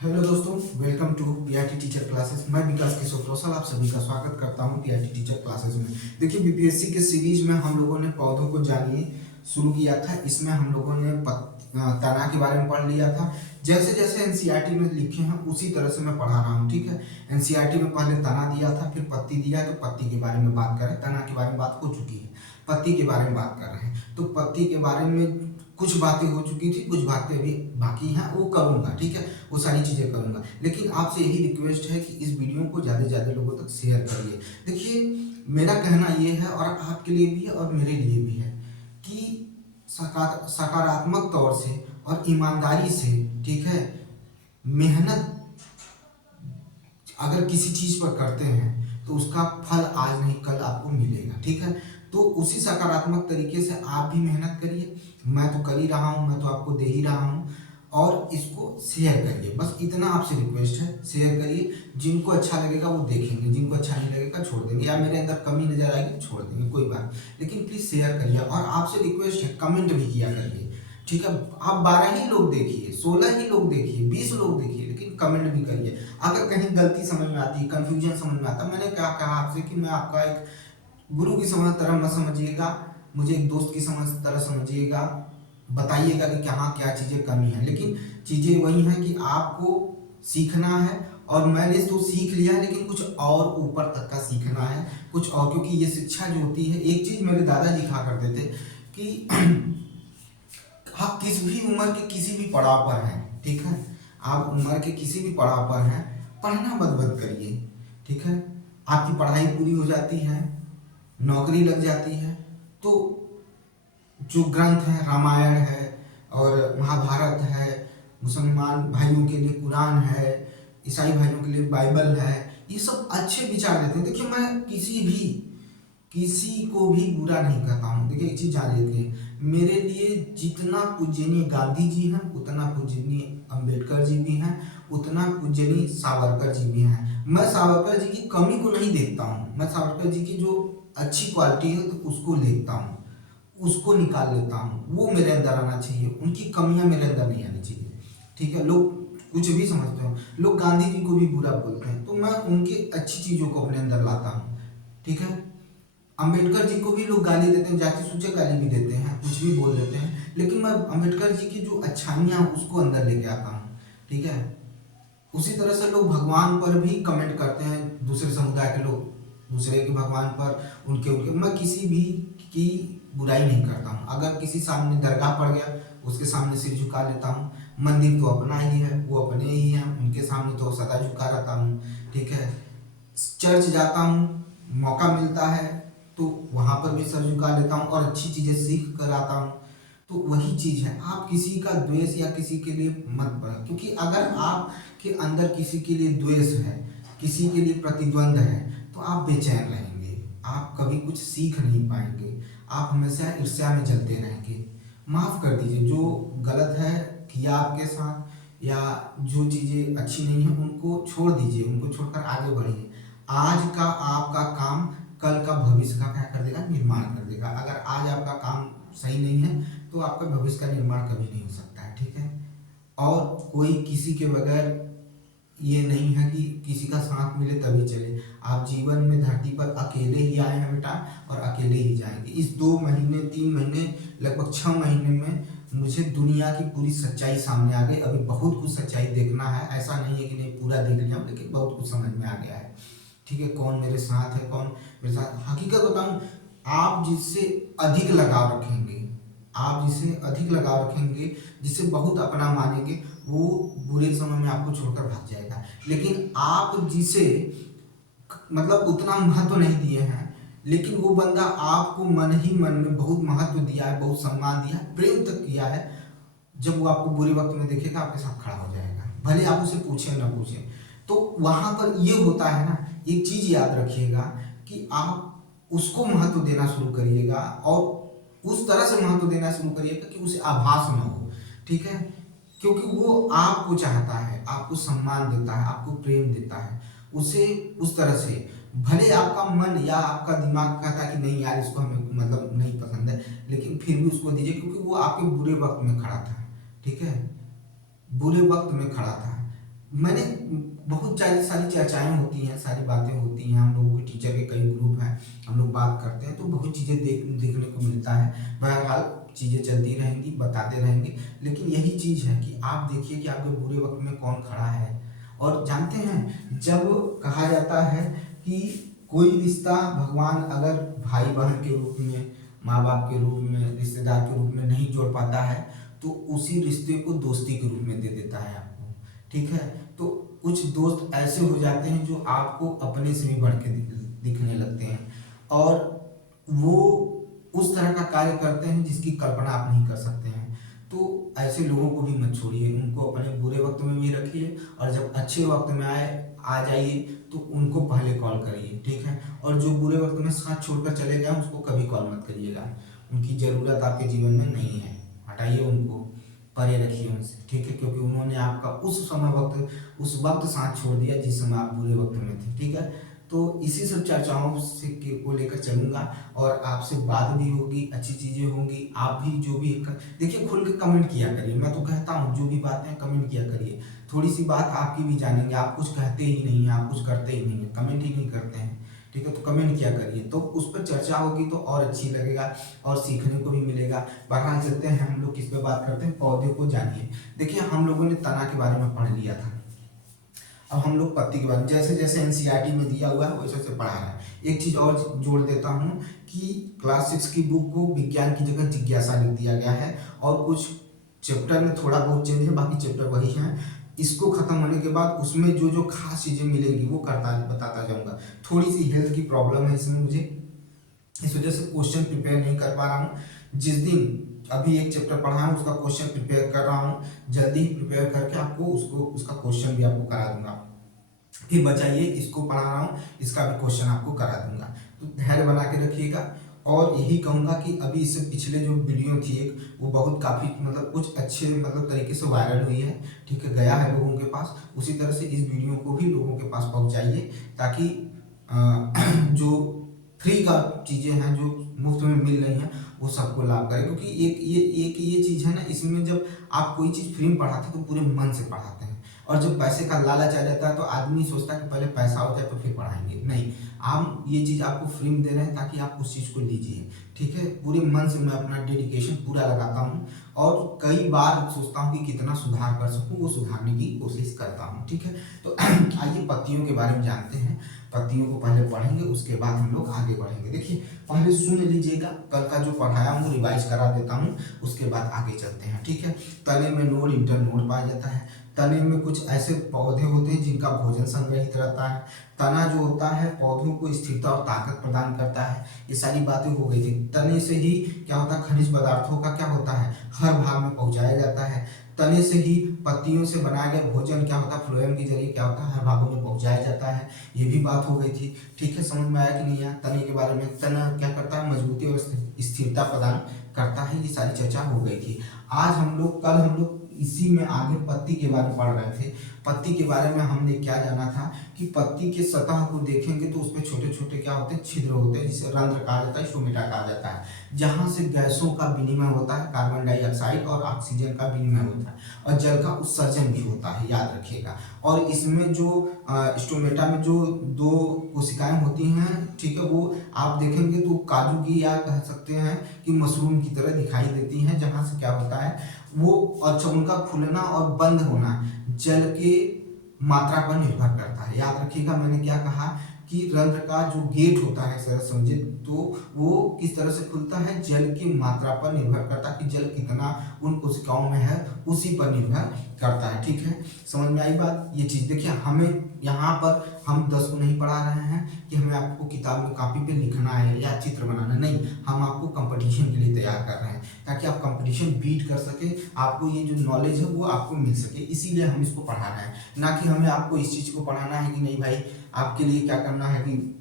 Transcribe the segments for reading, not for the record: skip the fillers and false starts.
Hello दोस्तों, welcome to PRT teacher classes. मैं विकास किशोर कौशल आप सभी का स्वागत करता हूं पीआरटी टीचर क्लासेस में। देखिए, बीपीएससी के सीरीज में हम लोगों ने पौधों को जानिए शुरू किया था। इसमें हम लोगों ने तना के बारे में पढ़ लिया था। जैसे जैसे एनसीईआरटी में लिखे हैं उसी तरह से मैं पढ़ा रहा हूँ, ठीक है। एनसीईआरटी में पहले तना दिया था, फिर पत्ती दिया, तो पत्ती के बारे में बात करें। तना के बारे में बात हो चुकी है, पत्ती के बारे में बात कर रहे हैं। तो पत्ती के बारे में कुछ बातें हो चुकी थी, कुछ बातें भी बाकी हैं, वो करूँगा, ठीक है। वो सारी चीज़ें करूँगा, लेकिन आपसे यही रिक्वेस्ट है कि इस वीडियो को ज़्यादा से ज़्यादा लोगों तक शेयर करिए। देखिए, मेरा कहना ये है, और आपके लिए भी है और मेरे लिए भी है, कि सकारात्मक तौर से और ईमानदारी से, ठीक है, मेहनत अगर किसी चीज़ पर करते हैं तो उसका फल आज नहीं कल आपको मिलेगा, ठीक है। तो उसी सकारात्मक तरीके से आप भी मेहनत करिए। मैं तो कर ही रहा हूँ, मैं तो आपको दे ही रहा हूँ, और इसको शेयर करिए। बस इतना आपसे रिक्वेस्ट है, शेयर करिए। जिनको अच्छा लगेगा वो देखेंगे, जिनको अच्छा नहीं लगेगा छोड़ देंगे, या मेरे अंदर कमी नजर आएगी तो छोड़ देंगे, कोई बात नहीं। लेकिन प्लीज़ शेयर करिए, और आपसे रिक्वेस्ट है कमेंट भी किया करिए, ठीक है। आप 12 ही लोग देखिए, 16 ही लोग देखिए, 20 लोग देखिए, लेकिन कमेंट भी करिए। अगर कहीं गलती समझ में आती है, कंफ्यूजन समझ में आता है, मैंने क्या कहा आपसे कि मैं आपका एक गुरु की समझ तरह मत समझिएगा, मुझे एक दोस्त की समझ तरह समझिएगा। बताइएगा कि कहाँ क्या चीज़ें कमी है, लेकिन चीज़ें वही हैं कि आपको सीखना है। और मैंने तो सीख लिया है, लेकिन कुछ और ऊपर तक का सीखना है, कुछ और। क्योंकि ये शिक्षा जो होती है, एक चीज़ मेरे दादाजी कहा करते थे कि आप किसी भी उम्र के किसी भी पड़ाव पर हैं, ठीक है। आप उम्र के किसी भी पड़ाव पर हैं, पढ़ना मत बंद करिए, ठीक है। आपकी पढ़ाई पूरी हो जाती है, नौकरी लग जाती है, तो जो ग्रंथ है, रामायण है और महाभारत है, मुसलमान भाइयों के लिए कुरान है, ईसाई भाइयों के लिए बाइबल है, ये सब अच्छे विचार देते हैं। देखिए, मैं किसी को भी बुरा नहीं कहता हूँ। देखिए, एक चीज जान लेते हैं, मेरे लिए जितना पूजनीय गांधी जी हैं, उतना पूजनीय अंबेडकर जी भी हैं, उतना पूजनीय सावरकर जी भी हैं। मैं सावरकर जी की कमी को नहीं देखता हूँ, मैं सावरकर जी की जो अच्छी क्वालिटी है तो उसको देखता हूँ, उसको निकाल लेता हूँ। वो मेरे अंदर आना चाहिए, उनकी कमियां मेरे अंदर नहीं आनी चाहिए, ठीक है। लोग कुछ भी समझते हो, लोग गांधी जी को भी बुरा बोलते हैं, तो मैं उनकी अच्छी चीजों को अपने अंदर लाता हूँ, ठीक है। अंबेडकर जी को भी लोग गाली देते हैं, जाति सूचक गाली भी देते हैं, कुछ भी बोल देते हैं, लेकिन मैं अंबेडकर जी की जो अच्छाइयाँ उसको अंदर लेके आता हूँ, ठीक है। उसी तरह से लोग भगवान पर भी कमेंट करते हैं, दूसरे समुदाय के लोग दूसरे के भगवान पर, उनके उनके मैं किसी भी की बुराई नहीं करता हूँ। अगर किसी सामने दरगाह पड़ गया, उसके सामने सिर झुका लेता हूँ। मंदिर तो अपना ही है, वो अपने ही हैं, उनके सामने तो सदा झुका रहता हूँ, ठीक है। चर्च जाता हूँ, मौका मिलता है तो वहाँ पर भी सर झुका लेता हूँ और अच्छी चीज़ें सीख कर आता हूँ। तो वही चीज़ है, आप किसी का द्वेष या किसी के लिए मत बढ़े, क्योंकि अगर आपके अंदर किसी के लिए द्वेष है, किसी के लिए प्रतिद्वंद है, तो आप बेचैन रहेंगे, आप कभी कुछ सीख नहीं पाएंगे, आप हमेशा ईर्ष्या में जलते रहेंगे। माफ़ कर दीजिए, जो गलत है किया आपके साथ, या जो चीज़ें अच्छी नहीं है उनको छोड़ दीजिए, उनको छोड़कर आगे बढ़िए। आज का आपका काम कल का भविष्य का क्या कर देगा, निर्माण कर देगा। अगर आज आपका काम सही नहीं है तो आपका भविष्य का निर्माण कभी नहीं हो सकता है, ठीक है। और कोई किसी के बगैर ये नहीं है कि किसी का साथ मिले तभी चले। आप जीवन में धरती पर अकेले ही आए हैं बेटा, और अकेले ही जाएंगे। इस 2 महीने 3 महीने लगभग 6 महीने में मुझे दुनिया की पूरी सच्चाई सामने आ गई। अभी बहुत कुछ सच्चाई देखना है, ऐसा नहीं है कि नहीं पूरा देख लिया, लेकिन बहुत कुछ समझ में आ गया है, ठीक है। कौन मेरे साथ है, कौन मेरे साथ, हकीकत बताऊं, आप जिससे अधिक लगाव रखेंगे, आप जिसे अधिक लगाव रखेंगे, जिसे बहुत अपना मानेंगे, वो बुरे समय में आपको छोड़कर भाग जाएगा। लेकिन आप जिसे मतलब उतना महत्व नहीं दिए हैं, लेकिन वो बंदा आपको मन ही मन में बहुत महत्व दिया है, बहुत सम्मान दिया है, प्रेम तक किया है, जब वो आपको बुरे वक्त में देखेगा आपके साथ खड़ा हो जाएगा, भले आप उसे पूछे ना पूछे। तो वहां पर ये होता है ना, एक चीज याद रखिएगा कि आप उसको महत्व देना शुरू करिएगा, और उस तरह से महत्व देना शुरू करिएगा कि उसे आभास ना हो, ठीक है। क्योंकि वो आपको चाहता है, आपको सम्मान देता है, आपको प्रेम देता है, उसे उस तरह से। भले आपका मन या आपका दिमाग कहता है कि नहीं यार, इसको हमें मतलब नहीं पसंद है, लेकिन फिर भी उसको दीजिए, क्योंकि वो आपके बुरे वक्त में खड़ा था, ठीक है, बुरे वक्त में खड़ा था। मैंने बहुत सारी चर्चाएँ होती हैं, सारी बातें होती हैं, हम लोगों के टीचर के कई ग्रुप हैं, हम लोग बात करते हैं तो बहुत चीज़ें देखने को मिलता है। बहरहाल चीज़ें चलती रहेंगी, बताते रहेंगे, लेकिन यही चीज़ है कि आप देखिए कि आपके बुरे वक़्त में कौन खड़ा है। और जानते हैं, जब कहा जाता है कि कोई रिश्ता भगवान अगर भाई-बहन के रूप में, माँ-बाप के रूप में, रिश्तेदार के रूप में नहीं जोड़ पाता है, तो उसी रिश्ते को दोस्ती के रूप में दे देता है आपको, ठीक है? तो कुछ दोस्त ऐसे हो जाते हैं जो आपको अपने से भी बढ़ के दिखने लगते हैं, और वो उस तरह का कार्य करते हैं जिसकी कल्पना आप नहीं कर सकते हैं। तो ऐसे लोगों को भी मत छोड़िए, उनको अपने बुरे वक्त में भी रखिए, और जब अच्छे वक्त में आ जाइए तो उनको पहले कॉल करिए, ठीक है? और जो बुरे वक्त में साथ छोड़कर चले गए उसको कभी कॉल मत करिएगा, उनकी ज़रूरत आपके जीवन में नहीं है, हटाइए उनको, परे रखिए उनसे, ठीक है? क्योंकि उन्होंने आपका उस वक्त साथ छोड़ दिया जिस समय आप बुरे वक्त में थे, ठीक है? तो इसी सब चर्चाओं से को लेकर चलूंगा, और आपसे बात भी होगी, अच्छी चीज़ें होंगी। आप भी जो भी देखिए, खुल के कमेंट किया करिए, मैं तो कहता हूँ जो भी बातें कमेंट किया करिए, थोड़ी सी बात आपकी भी जानेंगे। आप कुछ कहते ही नहीं हैं, आप कुछ करते ही नहीं हैं, कमेंट ही नहीं करते हैं, ठीक है? तो कमेंट किया करिए, तो उस पर चर्चा होगी तो और अच्छी लगेगा और सीखने को भी मिलेगा। बाहर चलते हैं, हम लोग किस पे बात करते हैं, पौधे को जानिए। देखिए, हम लोगों ने तना के बारे में पढ़ लिया था, अब हम लोग पत्ती के बारे में जैसे जैसे एनसीईआरटी में दिया हुआ है वैसे वैसे पढ़ा रहे हैं। एक चीज और जोड़ देता हूँ कि क्लास 6 की बुक को विज्ञान की जगह जिज्ञासा लिख दिया गया है, और कुछ चैप्टर में थोड़ा बहुत चेंज है, बाकी चैप्टर वही है। इसको खत्म होने के बाद उसमें जो जो खास चीजें मिलेंगी वो बताता जाऊंगा। थोड़ी सी हेल्थ की प्रॉब्लम है इसमें मुझे, इस वजह से क्वेश्चन प्रिपेयर नहीं कर पा रहा हूँ। जिस दिन अभी एक चैप्टर पढ़ा हूँ उसका क्वेश्चन प्रिपेयर कर रहा हूँ, जल्दी ही प्रिपेयर करके आपको उसका क्वेश्चन भी आपको करा दूंगा। फिर बचाइए, इसको पढ़ा रहा हूँ, इसका भी क्वेश्चन आपको करा दूंगा। तो धैर्य बना के रखिएगा, और यही कहूँगा कि अभी इससे पिछले जो वीडियो थी एक, वो बहुत काफ़ी मतलब कुछ अच्छे मतलब तरीके से वायरल हुई है, ठीक है, गया है लोगों के पास। उसी तरह से इस वीडियो को भी लोगों के पास पहुँचाइए, ताकि जो फ्री का चीज़ें हैं जो मुफ्त में मिल रही हैं वो सबको लाभ करे। क्योंकि एक ये चीज़ है ना, इसमें जब आप कोई चीज़ फ्री में पढ़ाते हैं तो पूरे मन से पढ़ाते हैं, और जब पैसे का लालच आ जाता है तो आदमी सोचता है कि पहले पैसा हो जाए तो फिर पढ़ाएंगे। नहीं, हम ये चीज़ आपको फ्री में दे रहे हैं ताकि आप उस चीज़ को लीजिए, ठीक है? पूरे मन से मैं अपना डेडिकेशन पूरा लगाता हूँ, और कई बार सोचता हूँ कि कितना सुधार कर सकूँ, वो सुधारने की कोशिश करता हूँ, ठीक है? तो आइए पत्तियों के बारे में जानते हैं। पत्तियों को पहले पढ़ेंगे, उसके बाद हम लोग आगे बढ़ेंगे। देखिए, पहले सुन लीजिएगा, कल का जो पढ़ाया हूँ रिवाइज करा देता हूँ, उसके बाद आगे चलते हैं, ठीक है? तने में नोड इंटर नोड पाया जाता है। तने में कुछ ऐसे पौधे होते हैं जिनका भोजन संग्रहित रहता है। तना जो होता है पौधों को स्थिरता और ताकत प्रदान करता है। ये सारी बातें हो गई थी। तने से ही क्या होता है, खनिज पदार्थों का क्या होता है, हर भाग में पहुंचाया जाता है। तने से ही पत्तियों से बनाया गया भोजन क्या होता है, फ्लोएम के जरिए क्या होता है, हर भागों में पहुंचाया जाता है। ये भी बात हो गई थी, ठीक है? समझ में आया कि नहीं आया? तने के बारे में, तना क्या करता है, मजबूती और स्थिरता प्रदान करता है। ये सारी चर्चा हो गई थी। कल हम लोग इसी में आगे पत्ती के बारे में पढ़ रहे थे। पत्ती के बारे में हमने क्या जाना था कि पत्ती के सतह को देखेंगे तो उसपे छोटे छोटे क्या होते हैं, छिद्र होते हैं, जिसे रंध्र कहा जाता है, स्टोमेटा कहा जाता है, जहां से गैसों का विनिमय होता है, कार्बन डाइऑक्साइड और ऑक्सीजन का विनिमय होता है, और जल का उत्सर्जन भी होता है, याद रखिएगा। और इसमें जो स्टोमेटा में जो दो कोशिकाएं होती हैं, ठीक है, वो आप देखेंगे तो काजू की, या कह सकते हैं कि मशरूम की तरह दिखाई देती हैं, जहां से क्या होता है वो, अच्छा, उनका खुलना और बंद होना जल के मात्रा पर निर्भर करता है। याद रखिएगा, मैंने क्या कहा कि रंध्र का जो गेट होता है, सर समझे, तो वो किस तरह से खुलता है, जल की मात्रा पर निर्भर करता है, कि जल कितना उन कोशिकाओं में है उसी पर निर्भर करता है, ठीक है? समझ में आई बात? ये चीज देखिए, हमें यहाँ पर हम 10 को नहीं पढ़ा रहे हैं कि हमें आपको किताब में कॉपी पे लिखना है या चित्र बनाना, नहीं, हम आपको कंपटीशन के लिए तैयार कर रहे हैं, ताकि आप कंपटीशन बीट कर सके, आपको ये जो नॉलेज है वो आपको मिल सके, इसीलिए हम इसको पढ़ा रहे हैं। ना कि हमें आपको इस चीज़ को पढ़ाना है कि नहीं भाई, आपके लिए क्या करना है कि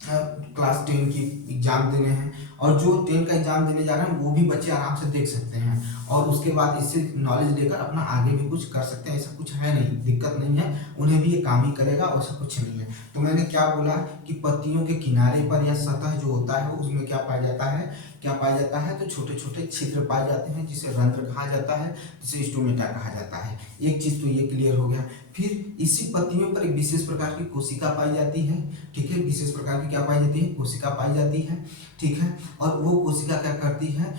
क्लास 10 की एग्जाम देने हैं, और जो 10 का एग्जाम देने जा रहे हैं वो भी बच्चे आराम से देख सकते हैं, और उसके बाद इससे नॉलेज लेकर अपना आगे भी कुछ कर सकते हैं। ऐसा कुछ है नहीं, दिक्कत नहीं है, उन्हें भी ये काम ही करेगा, ऐसा कुछ नहीं है। तो मैंने क्या बोला कि पत्तियों के किनारे पर या सतह जो होता है उसमें क्या पाया जाता है क्या पाया जाता है, तो छोटे छोटे छिद्र पाए जाते हैं जिसे रंध्र कहा जाता है, जिसे स्टोमेटा कहा जाता है। एक चीज तो ये क्लियर हो गया। फिर इसी पत्तियों पर एक विशेष प्रकार की कोशिका पाई जाती है, ठीक है, विशेष प्रकार की क्या पाई जाती है, कोशिका पाई जाती है, ठीक है। और वो कोशिका क्या करती है,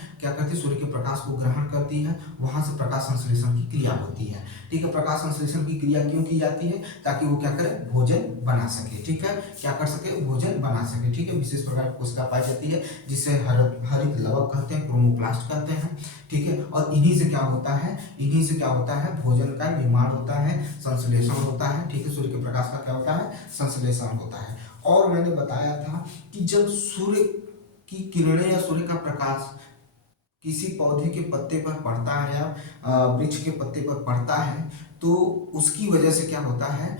सूर्य के प्रकाश को ग्रहण करती है, वहां से प्रकाश संश्लेषण की क्रिया होती है, ठीक है। प्रकाश संश्लेषण की क्रिया क्यों की जाती है, ताकि वो क्या करे, भोजन बना सके, ठीक है, क्या कर सके, भोजन बना सके, ठीक है। विशेष प्रकार की कोशिका पाई जाती है जिसे हरित लवक कहते हैं, क्रोमोप्लास्ट कहते हैं, ठीक है। और इन्हीं से क्या होता है, भोजन का निर्माण होता है, संश्लेषण होता है, ठीक है। सूर्य के प्रकाश का क्या होता है, संश्लेषण होता है। और मैंने बताया था कि जब सूर्य की किरणें या सूर्य का प्रकाश किसी पौधे के पत्ते पर पड़ता है या वृक्ष के पत्ते पर पड़ता है, तो उसकी वजह से क्या होता है,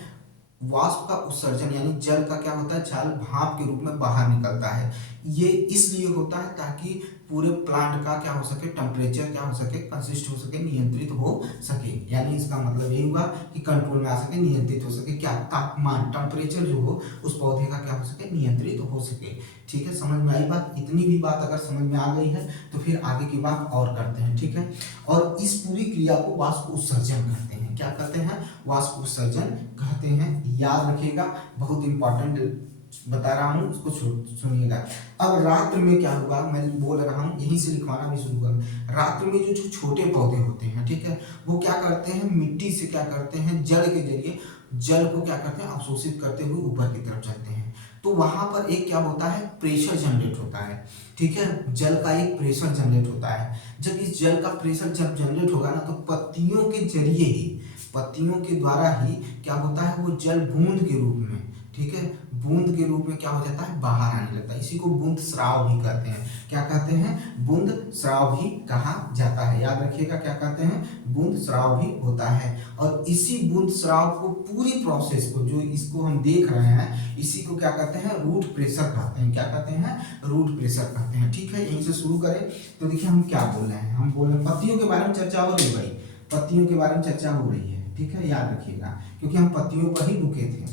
वाष्प का उत्सर्जन, यानी जल का क्या होता है, जल भाप के रूप में बाहर निकलता है। ये इसलिए होता है ताकि पूरे प्लांट का क्या हो सके, टेम्परेचर क्या हो सके, कंसिस्ट हो सके, नियंत्रित हो सके। यानी इसका मतलब ये हुआ कि कंट्रोल में आ सके, नियंत्रित हो सके, क्या, तापमान, टेम्परेचर जो हो उस पौधे का क्या हो सके, नियंत्रित हो सके, ठीक है। समझ में आई बात? इतनी भी बात अगर समझ में आ गई है तो फिर आगे की बात और करते हैं, ठीक है। और इस पूरी क्रिया को वाष्प उत्सर्जन कहते हैं। क्या कहते हैं, वाष्प उत्सर्जन कहते हैं। याद रखिएगा, बहुत इंपॉर्टेंट बता रहा हूँ, उसको सुनिएगा। अब रात्र में क्या हुआ, मैं बोल रहा हूँ, यहीं से लिखवाना भी शुरू कर। रात्र में जो छोटे पौधे होते हैं, ठीक है, वो क्या करते हैं, मिट्टी से क्या करते हैं, जल के जरिए जल को क्या करते हैं, अवशोषित करते हुए ऊपर की तरफ चलते हैं। तो वहां पर एक क्या होता है, प्रेशर जनरेट होता है, ठीक है। जल का एक प्रेशर जनरेट होता है। जब इस जल का प्रेशर जब जनरेट होगा ना, तो पत्तियों के जरिए ही, पत्तियों के द्वारा ही क्या होता है, वो जल बूंद के रूप में, ठीक है, बूंद के रूप में क्या हो जाता है, बाहर आने लगता है। इसी को बूंद स्राव भी कहते हैं। क्या कहते हैं, बूंद स्राव भी कहा जाता है। याद रखिएगा, क्या कहते हैं, बूंद स्राव भी होता है। और इसी बूंद स्राव को, पूरी प्रोसेस को, जो इसको हम देख रहे हैं, इसी को क्या कहते हैं, रूट प्रेशर कहते हैं। क्या कहते हैं, रूट प्रेशर कहते हैं, ठीक है। यहीं से शुरू करें तो देखिए हम क्या बोल रहे हैं, हम बोल रहे हैं पत्तियों के बारे में चर्चा हो रही है भाई, पत्तियों के बारे में चर्चा हो रही है, ठीक है। याद रखिएगा, क्योंकि हम पत्तियों पर ही रुके थे।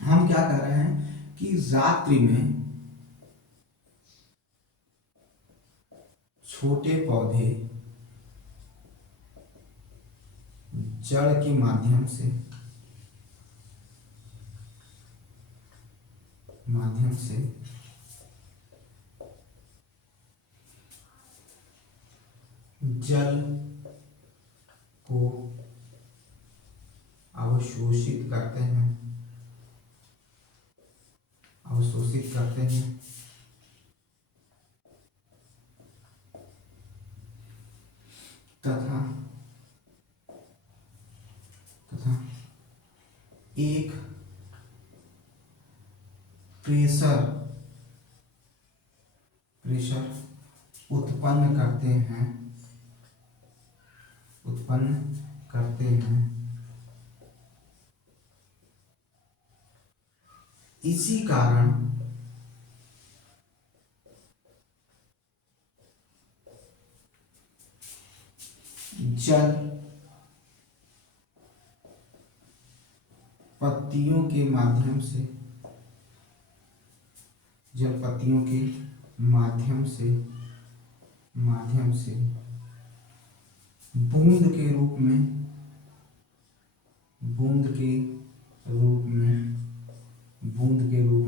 हम क्या कर रहे हैं कि रात्रि में छोटे पौधे जड़ के माध्यम से जल को अवशोषित करते हैं, तथा एक प्रेशर उत्पन्न करते हैं। इसी कारण जल पत्तियों के माध्यम से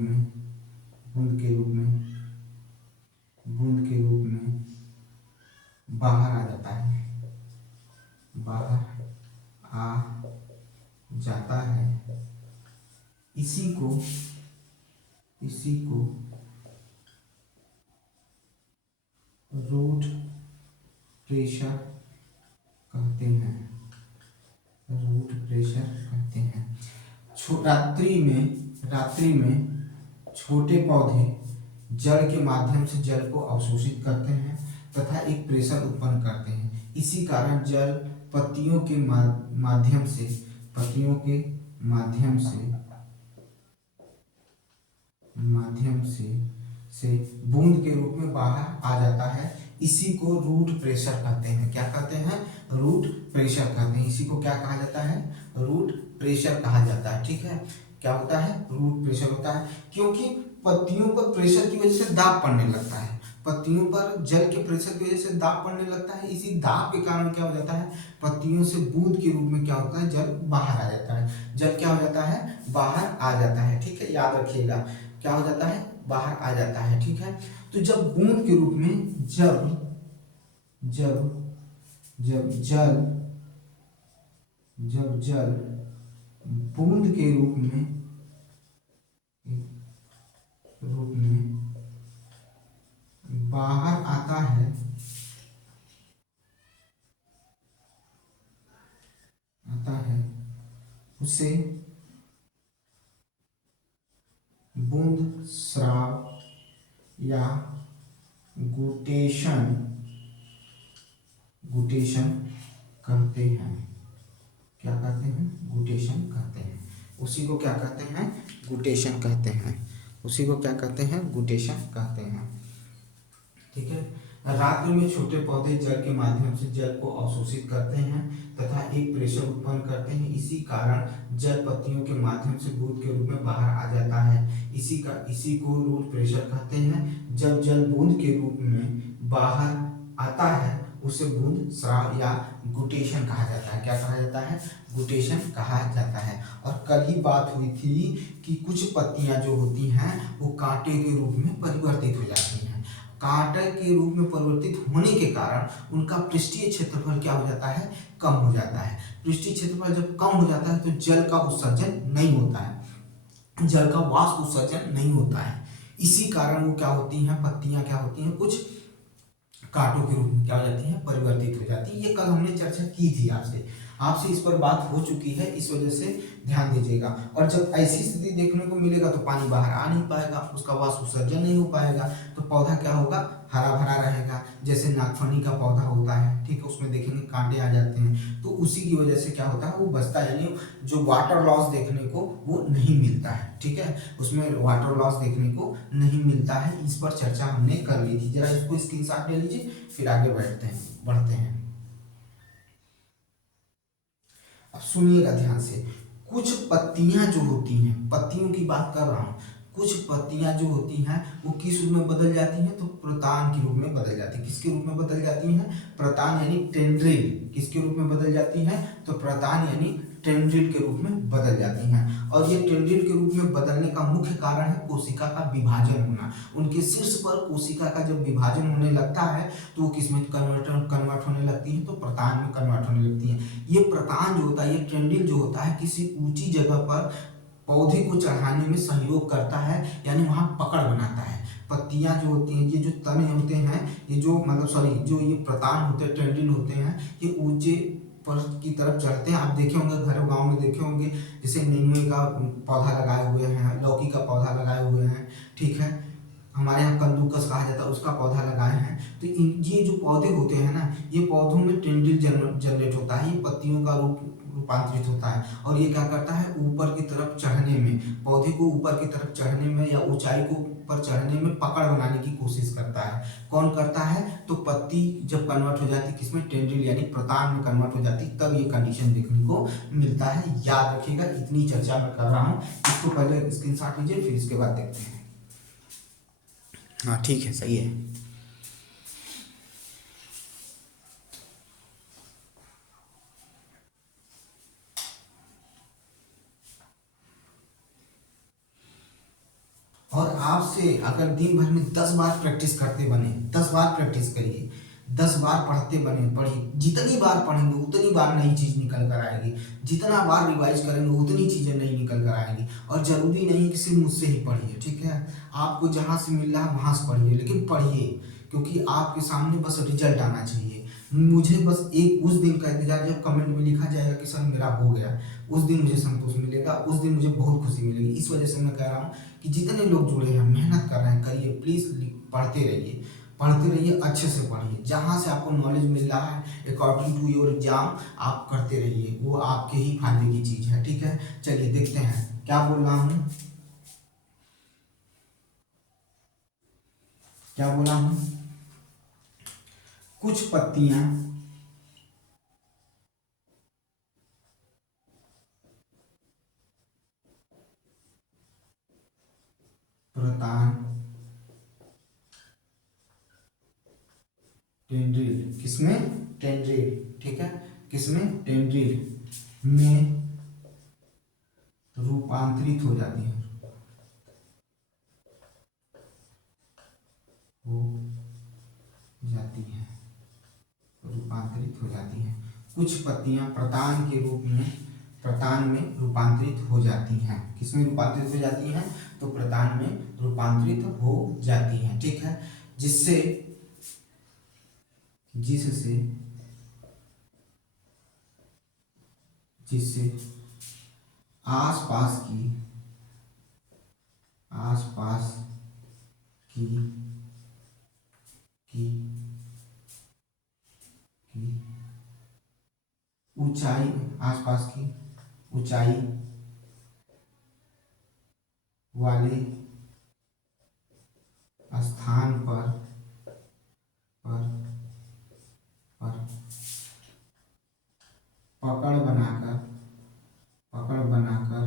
बूंद के रूप में बाहर आ जाता है। इसी को रूट प्रेशर कहते हैं। रात्रि में छोटे पौधे जड़ के माध्यम से जल को अवशोषित करते हैं तथा एक प्रेशर उत्पन्न करते हैं। इसी कारण जल पत्तियों के माध्यम से बूंद के रूप में बाहर आ जाता है। इसी को रूट प्रेशर कहते हैं। क्या कहते हैं, रूट प्रेशर कहते हैं। इसी को क्या कहा जाता है, रूट प्रेशर कहा जाता है, ठीक है। क्या होता है, रूट प्रेशर होता है, क्योंकि पत्तियों पर प्रेशर की वजह से दाब पड़ने लगता है। पत्तियों पर जल के प्रेशर की वजह से दाब पड़ने लगता है। इसी दाब के कारण क्या हो जाता है, पत्तियों से बूंद के रूप में क्या होता है, जल बाहर आ जाता है। जल क्या हो जाता है, बाहर आ जाता है। ठीक है, याद रखिएगा क्या हो जाता है, बाहर आ जाता है। ठीक है, तो जब बूंद के रूप में जब जब जब जल जब जल बूंद के रूप में बाहर आता है उसे बूंद स्राव या गुटेशन गुटेशन कहते हैं। क्या कहते हैं, गुटेशन कहते हैं। उसी को क्या कहते हैं, गुटेशन कहते हैं। उसी को क्या कहते हैं, गुटेशन कहते हैं। ठीक है, रात्र में छोटे पौधे जल के माध्यम से जल को अवशोषित करते हैं तथा एक प्रेशर उत्पन्न करते हैं। इसी कारण जल पत्तियों के माध्यम से बूंद के रूप में बाहर आ जाता है। इसी को रूट प्रेशर कहते हैं। जब जल बूंद के रूप में बाहर आता है उसे बूंद स्राव या गुटेशन कहा जाता है। क्या कहा जाता है, गुटेशन कहा जाता है। और कल ही बात हुई थी कि कुछ पत्तियां जो होती हैं वो कांटे के रूप में परिवर्तित हो जाती हैं। कांटे के रूप में परिवर्तित होने के कारण उनका पृष्ठीय क्षेत्रफल क्या हो जाता है, कम हो जाता है। पृष्ठीय क्षेत्रफल जब कम हो जाता है तो जल का उत्सर्जन नहीं होता है, जल का वाष्प उत्सर्जन नहीं होता है। इसी कारण वो क्या होती हैं, पत्तियां क्या होती हैं, कुछ कांटों के रूप में क्या हो जाती है, परिवर्तित हो जाती है। ये कल हमने चर्चा की थी आपसे आपसे इस पर बात हो चुकी है, इस वजह से ध्यान दीजिएगा। और जब ऐसी स्थिति देखने को मिलेगा तो पानी बाहर आ नहीं पाएगा, उसका वाष्प उत्सर्जन नहीं हो पाएगा, तो पौधा क्या होगा, हरा भरा रहेगा। जैसे नागफनी का पौधा होता है, ठीक है, उसमें देखेंगे कांटे आ जाते हैं, तो उसी की वजह से क्या होता है, वो बचता है, यानी जो वाटर लॉस देखने को वो नहीं मिलता है। ठीक है, उसमें वाटर लॉस देखने को नहीं मिलता है। इस पर चर्चा हमने कर ली थी, जरा इसको स्क्रीनशॉट ले लीजिए, फिर आगे बढ़ते हैं। अब सुनिएगा ध्यान से, कुछ पत्तियां जो होती हैं, पत्तियों की बात कर रहा हूं, कुछ पत्तियां जो होती हैं वो किस रूप में बदल जाती हैं, तो प्रतान के रूप में बदल जाती है। किसके रूप में बदल जाती हैं, प्रतान यानी टेंड्रिल। किसके रूप में बदल जाती हैं, तो प्रतान यानी टेंड्रिल के रूप में बदल जाती हैं। और ये टेंड्रिल के रूप में बदलने का मुख्य कारण है कोशिका का विभाजन होना। उनके शीर्ष पर कोशिका का जब विभाजन होने लगता है तो वो किसमें कन्वर्ट होने लगती है, तो प्रतान में कन्वर्ट होने लगती है। ये प्रतान जो होता है, ये टेंड्रिल जो होता है, किसी ऊंची जगह पर पौधे को चढ़ाने में सहयोग करता है, यानी वहां पकड़ बनाता है। पत्तियां जो होती हैं, ये जो तने होते हैं, ये जो मतलब सॉरी जो ये प्रतान होते हैं, टेंड्रिल होते हैं, ये ऊंचे पर की तरफ चढ़ते हैं। आप देखे होंगे, घर गांव में देखे होंगे, जैसे नींबू का पौधा लगाए हुए हैं, लौकी का पौधा लगाए हुए हैं, ठीक है, हमारे यहाँ कद्दूकस कहा जाता है, उसका पौधा लगाए हैं। तो ये जो पौधे होते हैं ना, ये पौधों में टेंड्रिल जनरेट होता है, ये पत्तियों का रूपांतरित होता है। और ये क्या करता है, ऊपर की तरफ चढ़ने में, पौधे को ऊपर की तरफ चढ़ने में या ऊंचाई को ऊपर चढ़ने में पकड़ बनाने की कोशिश करता है। कौन करता है, तो पत्ती जब कन्वर्ट हो जाती है किसमें, टेंड्रिल यानी प्रतान में कन्वर्ट हो जाती, तब ये कंडीशन देखने को मिलता है। याद रखिएगा, इतनी चर्चा मैं कर रहा हूँ, इसको पहले स्क्रीनशॉट लीजिए, फिर इसके बाद देखते हैं। हाँ ठीक है, सही है। और आपसे अगर दिन भर में 10 बार प्रैक्टिस करते बने, 10 बार प्रैक्टिस करिए, 10 बार पढ़ते बने, पढ़िए, जितनी बार पढ़ेंगे उतनी बार नई चीज निकल कर आएगी, जितना बार रिवाइज करेंगे उतनी चीजें नई निकल कर आएंगी। और जरूरी नहीं कि सिर्फ मुझसे ही पढ़िए, ठीक है, आपको जहाँ से मिल रहा है वहां से पढ़िए, लेकिन पढ़िए, क्योंकि आपके सामने बस रिजल्ट आना चाहिए। मुझे बस एक उस दिन का इंतजार, जब कमेंट में लिखा जाएगा कि सर मेरा हो गया, उस दिन मुझे संतोष मिलेगा, उस दिन मुझे बहुत खुशी मिलेगी। इस वजह से मैं कह रहा हूँ कि जितने लोग जुड़े हैं, मेहनत कर रहे हैं, करिए प्लीज, पढ़ते रहिए, पढ़ते रहिए, अच्छे से पढ़िए, जहाँ से आपको नॉलेज मिल रहा है अकॉर्डिंग टू योर एग्जाम आप करते रहिए, वो आपके ही फायदे की चीज है। ठीक है, चलिए देखते हैं क्या बोल रहा हूँ, क्या बोला हूँ, कुछ पत्तियां प्रतान टेंड्रिल, किसमें? टेंड्रिल, ठीक है, किसमें? टेंड्रिल में रूपांतरित हो जाती है, हो जाती है, रूपांतरित हो जाती हैं। कुछ पत्तियां प्रतान के रूप में, प्रतान में रूपांतरित हो जाती हैं। किसमें रूपांतरित हो जाती हैं? तो प्रतान में रूपांतरित हो जाती हैं, ठीक है, जिससे जिससे जिससे आसपास की आसपास की की की ऊंचाई, आसपास की ऊंचाई वाले स्थान पर पर पकड़ बनाकर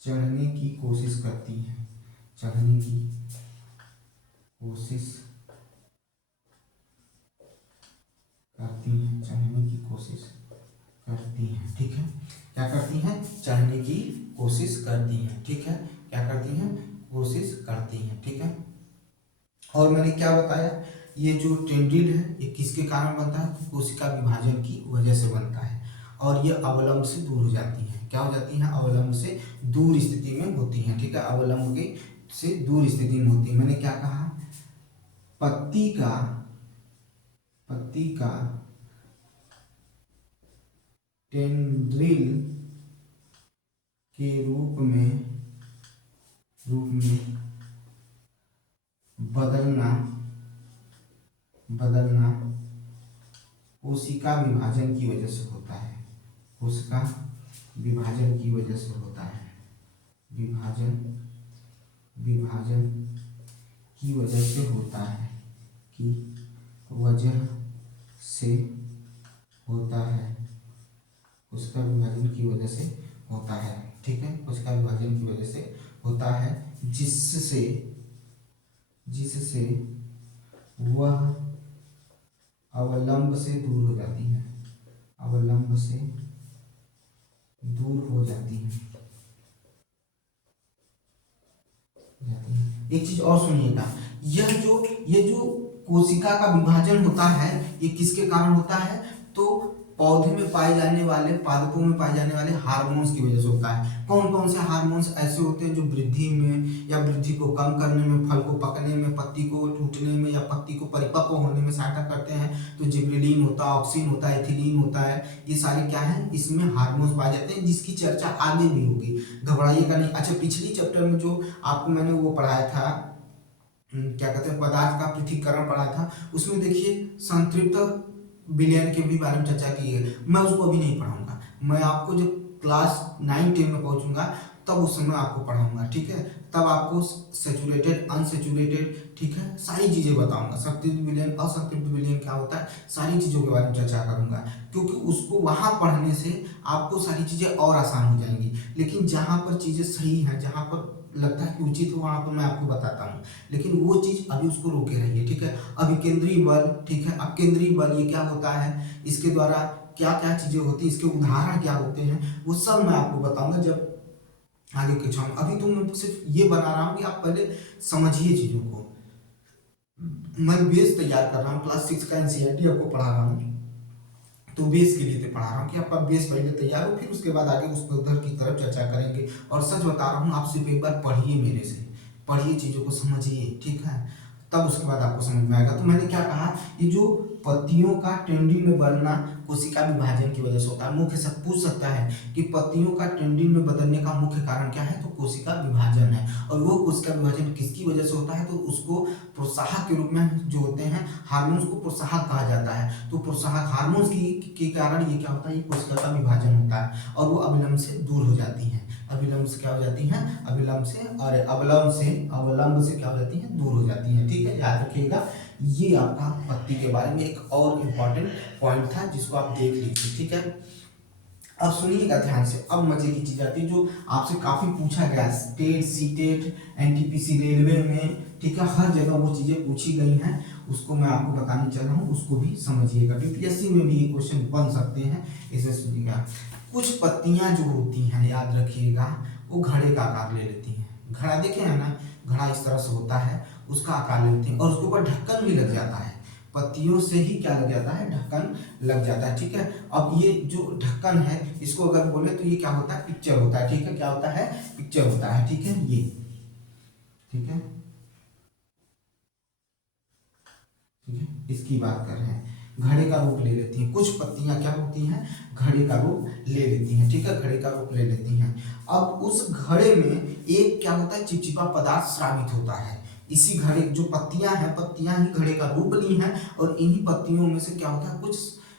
चढ़ने की कोशिश करती हैं, चढ़ने की कोशिश करती हैं, चढ़ने की कोशिश करती हैं, ठीक है, क्या करती हैं? चढ़ने की कोशिश करती हैं, ठीक है, क्या करती हैं? कोशिश करती हैं, ठीक है। और मैंने क्या बताया, ये जो टेंड्रिल है ये किसके कारण बनता है? तो कोशिका विभाजन की वजह से बनता है, और ये अवलंब से दूर हो जाती हैं। क्या हो जाती हैं? अवलंब से दूर स्थिति में होती हैं, ठीक है, अवलंब के से दूर स्थिति में होती है। मैंने क्या कहा? पत्ती का टेंड्रिल के रूप में बदलना कोशिका विभाजन की वजह से होता है, कोशिका विभाजन की वजह से होता है, विभाजन की वजह से होता है, की वजह से होता है, कोशिका विभाजन की वजह से होता है, ठीक है, कोशिका विभाजन की वजह से होता है, जिससे वह अवलंब से दूर हो जाती है, अवलंब से दूर हो जाती है। एक चीज और सुनिएगा, ये जो कोशिका का विभाजन होता है ये किसके कारण होता है? तो पौधे में पाए जाने वाले, पादपों में पाए जाने वाले हार्मोन्स की वजह से होता है। कौन कौन से हार्मोन्स ऐसे होते हैं जो वृद्धि में या वृद्धि को कम करने में, फल को पकने में, पत्ती को टूटने में या पत्ती को परिपक्व होने में सहायता करते हैं? तो जिबरेलिन होता है, ऑक्सिन होता है, एथिलीन होता है, ये सारे क्या है? इसमें हार्मोन्स पाए जाते हैं, जिसकी चर्चा आगे भी होगी, घबराइएगा नहीं। अच्छा, पिछली चैप्टर में जो आपको मैंने वो पढ़ाया था, क्या कहते हैं, पदार्थ का पृथक्करण पढ़ा था, उसमें देखिए संतृप्त विलयन के भी बारे में चर्चा की है। मैं उसको अभी नहीं पढ़ाऊंगा, मैं आपको जब क्लास 9-10 में पहुंचूंगा तब उस समय आपको पढ़ाऊंगा, ठीक है, तब आपको सैचुरेटेड, अनसैचुरेटेड, ठीक है, सारी चीजें बताऊंगा, संतृप्त विलयन, असंतृप्त विलयन क्या होता है, सारी चीजों के बारे में चर्चा करूंगा, क्योंकि उसको वहां पढ़ने से आपको सारी चीजें और आसान हो जाएंगी। लेकिन जहां पर चीजें सही हैं, जहां पर लगता है कि उचित हो, वहां पर मैं आपको बताता हूँ, लेकिन वो चीज अभी उसको रोके रहिए, ठीक है। अभी केंद्रीय बल, ठीक है, अब केंद्रीय बल ये क्या होता है, इसके द्वारा क्या क्या चीजें होती है, इसके उदाहरण क्या होते हैं, वो सब मैं आपको बताऊंगा जब आगे कक्षा में। अभी तो मैं सिर्फ ये बना रहा हूँ कि आप पहले समझिए चीजों को, मैं बेस तैयार कर रहा हूँ, क्लास 6 का एनसीईआरटी आपको पढ़ा रहा हूँ, तो बेस के लिए पढ़ा रहा हूँ कि आपका बेस पहले तैयार हो, फिर उसके बाद आगे उस पर उधर की तरफ चर्चा करेंगे। और सच बता रहा हूँ, आप सिर्फ एक बार पढ़िए, मेरे से पढ़िए, चीज़ों को समझिए, ठीक है, तब उसके बाद आपको समझ में आएगा। तो मैंने क्या कहा, ये जो पत्तियों का टेंड्रिल में बढ़ना कोशिका विभाजन की वजह से होता है। मुख्य सब पूछ सकता है कि पत्तियों का टेंड्रिल में बदलने का मुख्य कारण क्या है, तो कोशिका विभाजन है। और वो कोशिका विभाजन किसकी वजह से होता है, तो उसको प्रोत्साहक के रूप में जो होते हैं हार्मोन्स को प्रोत्साहक कहा जाता है। तो प्रोत्साहक हार्मोन्स के कारण ये क्या होता है, ये कोशिका का विभाजन होता है, और वो अविलंब से दूर हो जाती है। अविलंब से क्या हो जाती हैं, अविलंब से, और अवलंब से क्या हो जाती हैं, दूर हो जाती हैं, ठीक है, याद रखिएगा। ये आपका पत्ती के बारे में एक और इम्पॉर्टेंट पॉइंट था जिसको आप देख लीजिए, ठीक है। अब सुनिएगा ध्यान से, अब मजे की चीज आती है जो आपसे काफी पूछा गया है, टेट सीटेट एनटीपीसी रेलवे में, ठीक है, हर जगह वो चीजें पूछी गई हैं, उसको मैं आपको बताने चल रहा हूँ, उसको भी समझिएगा। बीपीएससी में भी ये क्वेश्चन बन सकते हैं, इसे सुनिएगा। कुछ पत्तियां जो होती हैं, याद रखिएगा, वो घड़े का आकार ले लेती हैं। घड़ा देखे है ना, घड़ा इस तरह से होता है, उसका आकार ले लेती हैं, और उसके ऊपर ढक्कन भी लग जाता है। पत्तियों से ही क्या लग जाता है, ढक्कन लग जाता है, ठीक है। अब ये जो ढक्कन है, इसको अगर बोले तो ये क्या होता है, पिक्चर होता है, ठीक है, क्या होता है, पिक्चर होता है, ठीक है, ये, ठीक है, ठीक है, इसकी बात कर रहे हैं। घड़े का रूप ले लेती हैं, कुछ पत्तियां क्या होती हैं, घड़े का रूप ले लेती हैं, ठीक है, घड़े का रूप ले लेती हैं। अब उस घड़े में एक क्या होता है, चिपचिपा पदार्थ स्रावित होता है। इसी घड़े जो पत्तियां हैं, पत्तियां ही घड़े का रूप ली हैं, और इन्हीं पत्तियों में से क्या होता है, कुछ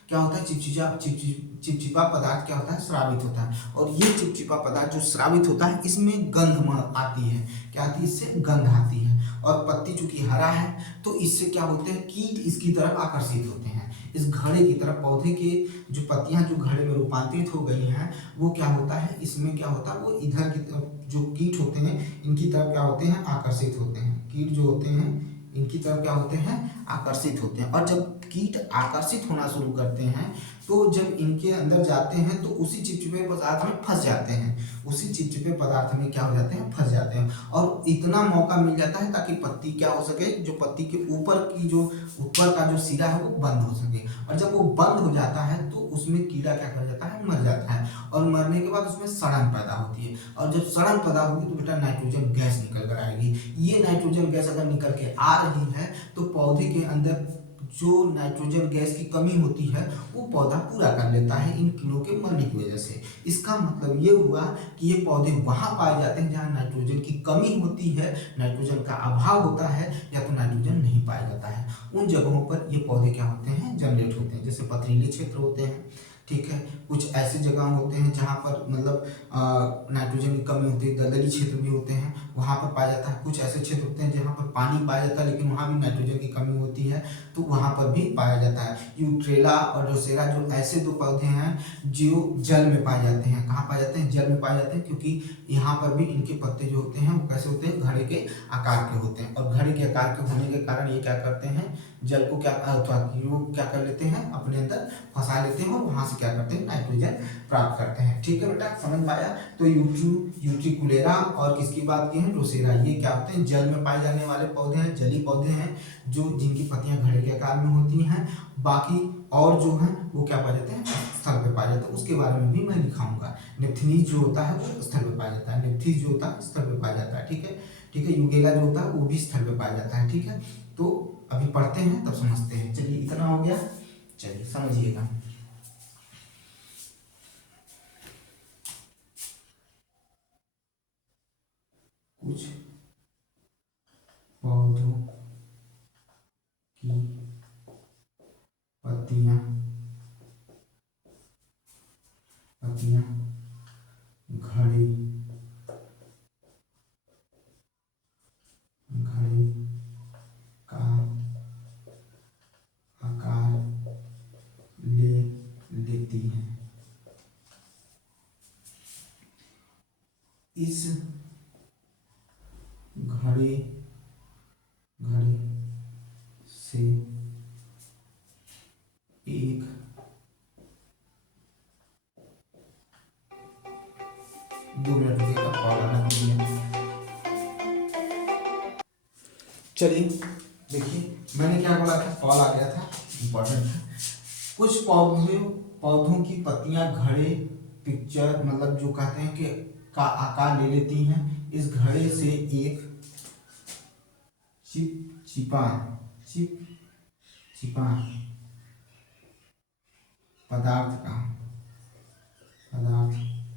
क्या होता है, चिपचिपा पदार्थ क्या होता है, स्रावित होता है। और ये चिपचिपा पदार्थ जो स्रावित होता है, इसमें गंध आती है, क्या आती है, इससे गंध आती है। और पत्ती चूंकि हरा है, तो इससे क्या होते हैं, कीट इसकी तरफ आकर्षित होते हैं, इस घड़े की तरफ। पौधे के जो पत्तियां जो घड़े में रूपांतरित हो गई हैं, वो क्या होता है, इसमें क्या होता है, वो इधर की तरफ जो कीट होते हैं, इनकी तरफ क्या होते हैं, आकर्षित होते हैं। कीट जो होते हैं, इनकी तरफ क्या होते हैं, आकर्षित होते हैं। और जब कीट आकर्षित होना शुरू करते हैं, तो जब इनके अंदर जाते हैं, तो उसी चिपचिपे पदार्थ में फंस जाते हैं, उसी चिपचिपे पदार्थ में क्या हो जाते हैं, फंस जाते हैं। और इतना मौका मिल जाता है ताकि पत्ती क्या हो सके, जो पत्ती के ऊपर की जो ऊपर का जो सिरा है वो बंद हो सके। और जब वो बंद हो जाता है, तो उसमें कीड़ा क्या कर जाता है, मर जाता है। और मरने के बाद उसमें सड़न पैदा होती है, और जब सड़न पैदा होगी तो बेटा नाइट्रोजन गैस निकल कर आएगी। ये नाइट्रोजन गैस अगर निकल के आ रही है, तो पौधे के अंदर जो नाइट्रोजन गैस की कमी होती है, वो पौधा पूरा कर लेता है इन कीड़ों के मरने की वजह से। इसका मतलब ये हुआ कि ये पौधे वहां पाए जाते हैं जहां नाइट्रोजन की कमी होती है, नाइट्रोजन का अभाव होता है, या तो नाइट्रोजन नहीं पाया जाता है। उन जगहों पर ये पौधे क्या होते हैं, जनरेट होते हैं। जैसे पथरीले क्षेत्र होते हैं, ठीक है, कुछ ऐसे जगह होते हैं जहाँ पर मतलब नाइट्रोजन की कमी होती है। दलदली क्षेत्र भी होते हैं, वहाँ पर पाया जाता है। कुछ ऐसे क्षेत्र होते हैं जहाँ पर पानी पाया जाता है, लेकिन वहाँ भी नाइट्रोजन की कमी होती है, तो वहाँ पर भी पाया जाता है। यूट्रेला और ड्रोसेरा जो ऐसे दो पौधे हैं जो जल में पाए जाते हैं। कहाँ पाए जाते हैं, जल में पाए जाते हैं, क्योंकि यहाँ पर भी इनके पत्ते जो होते हैं वो कैसे होते हैं, घड़े के आकार के होते हैं। और घड़े के आकार के होने के कारण ये क्या करते हैं, जल को क्या वो क्या कर लेते हैं, अपने अंदर फंसा लेते हैं, और वहां से क्या करते हैं, नाइट्रोजन प्राप्त करते हैं। ठीक है बेटा, समझ में आया। तो यूट्रिकुलेरा और किसकी बात की है, ड्रोसेरा, ये क्या होते हैं, जल में पाए जाने वाले पौधे हैं, जली पौधे हैं, जो जिनकी पत्तियां घड़े के आकार में होती हैं। बाकी और जो है वो क्या पाए जाते हैं, स्थल पे पाए जाते हैं, उसके बारे में भी मैं दिखाऊंगा। निप्थनीज जो होता है वो स्थल पे पाया जाता है, निप्थीज जो होता है स्थल पे पाया जाता है, ठीक है, ठीक है। युगेला जो होता है वो भी स्थल पे पाया जाता है, ठीक है। तो अभी पढ़ते हैं तब समझते हैं। चलिए, इतना हो गया, चलिए समझिएगा। कुछ पौधों की पत्तियां पत्तियां घड़े घड़े का आकार ले लेती हैं। इस घड़े घड़े से एक 2 मिनट रुकिएगा, कॉल आना दीजिए। चलिए देखिए, मैंने क्या बोला था, कॉल आ गया था, इम्पोर्टेंट था। कुछ पौधों की पत्तियां घड़े पिक्चर मतलब जो कहते हैं कि का आकार ले लेती हैं। इस घड़े से एक चिपचिपा चिपचिपा पदार्थ का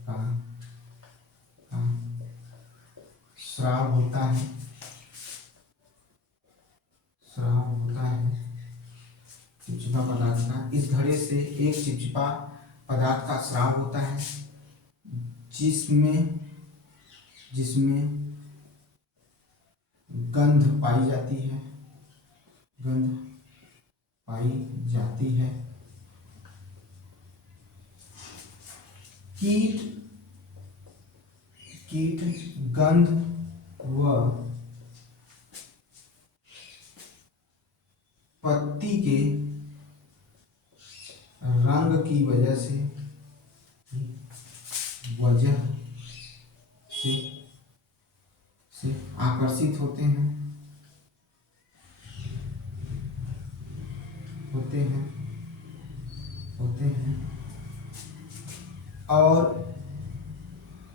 का स्राव होता है, चिपचिपा पदार्थ का। इस घड़े से एक चिपचिपा पदार्थ का स्राव होता है, जिसमें जिसमें गंध पाई जाती है, गंध पाई जाती है। कीट कीट गंध व पत्ती के रंग की वजह से आकर्षित होते हैं और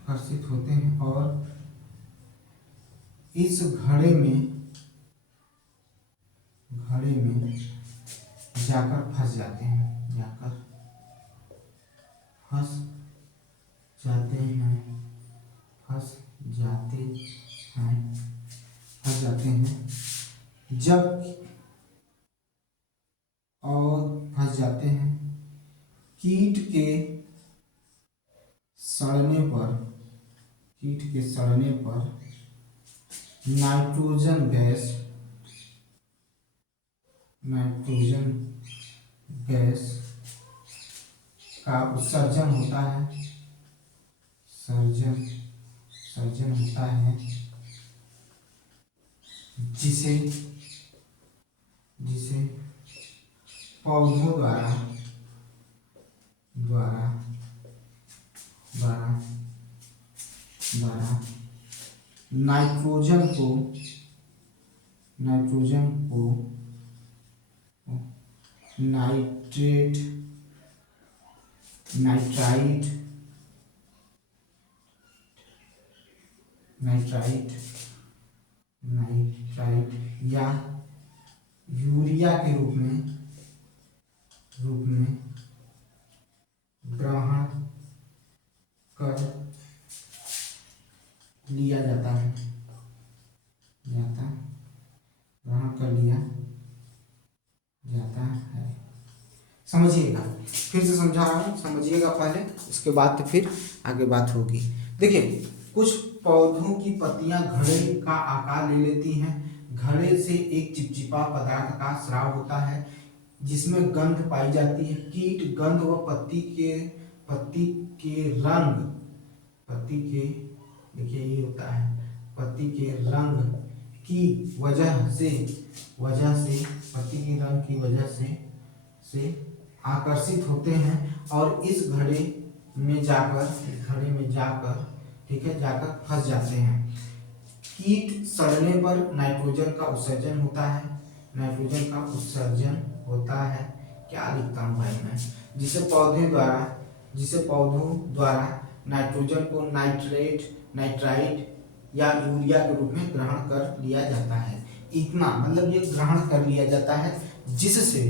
आकर्षित होते हैं और इस घड़े में जाकर फंस जाते हैं फंस जाते हैं कीट के सड़ने पर नाइट्रोजन गैस का उत्सर्जन होता है जिसे पौधों द्वारा नाइट्रोजन को नाइट्राइट या यूरिया के रूप में ग्रहण कर लिया जाता है समझिएगा, फिर से समझा रहा हूँ, समझिएगा पहले, उसके बाद तो फिर आगे बात होगी। देखिए, कुछ पौधों की पत्तियां घड़े का आकार ले लेती हैं। घड़े से एक चिपचिपा पदार्थ का स्राव होता है जिसमें गंध पाई जाती है। कीट गंध व पत्ती के रंग की वजह से आकर्षित होते हैं और इस घड़े में जाकर फंस जाते हैं। कीट सड़ने पर नाइट्रोजन का उत्सर्जन होता है। क्या लिखता हूँ भाई मैं, जिसे पौधों द्वारा नाइट्रोजन को नाइट्राइट या यूरिया के रूप में ग्रहण कर लिया जाता है। इतना मतलब ये ग्रहण कर लिया जाता है, जिससे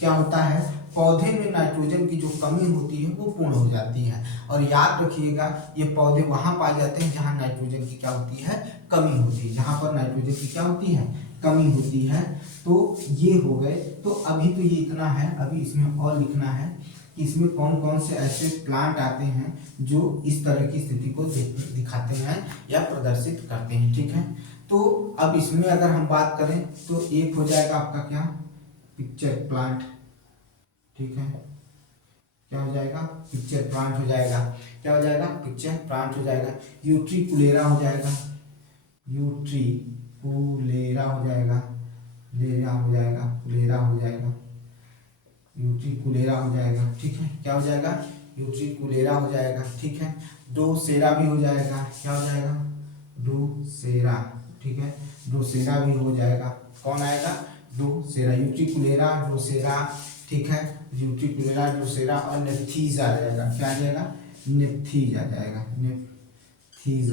क्या होता है, पौधे में नाइट्रोजन की जो कमी होती है वो पूर्ण हो जाती है। और याद रखिएगा, ये पौधे वहां पाए जाते हैं जहां नाइट्रोजन की क्या होती है, कमी होती है। जहां पर नाइट्रोजन की क्या होती है, कमी होती है। तो ये हो गए। तो अभी तो ये इतना है, अभी इसमें और लिखना है कि इसमें कौन कौन से ऐसे प्लांट आते हैं जो इस तरह की स्थिति को दिखाते हैं या प्रदर्शित करते हैं। ठीक है, तो अब इसमें अगर हम बात करें तो एक हो जाएगा आपका क्या, पिक्चर प्लांट। ठीक है, क्या हो जाएगा, पिक्चर प्लांट हो जाएगा। क्या हो जाएगा, पिक्चर प्लांट हो जाएगा। यूट्रिकुलेरा हो जाएगा, यूट्रिकुलेरा हो जाएगा, यूट्रिकुलेरा हो जाएगा। ठीक है, क्या हो जाएगा, यूट्रिकुलेरा हो जाएगा। ठीक है, ड्रोसेरा भी हो जाएगा। क्या हो जाएगा, ड्रोसेरा। ठीक है, ड्रोसेरा भी हो जाएगा। कौन आएगा, ड्रोसेरा, यूट्रिकुलेरा, ड्रोसेरा। ठीक है, यूट्रिकुलेरा, ड्रोसेरा और नेप्थीज आ जाएगा। क्या आ जाएगा, नेप्थीज आ जाएगा, नेप्थीज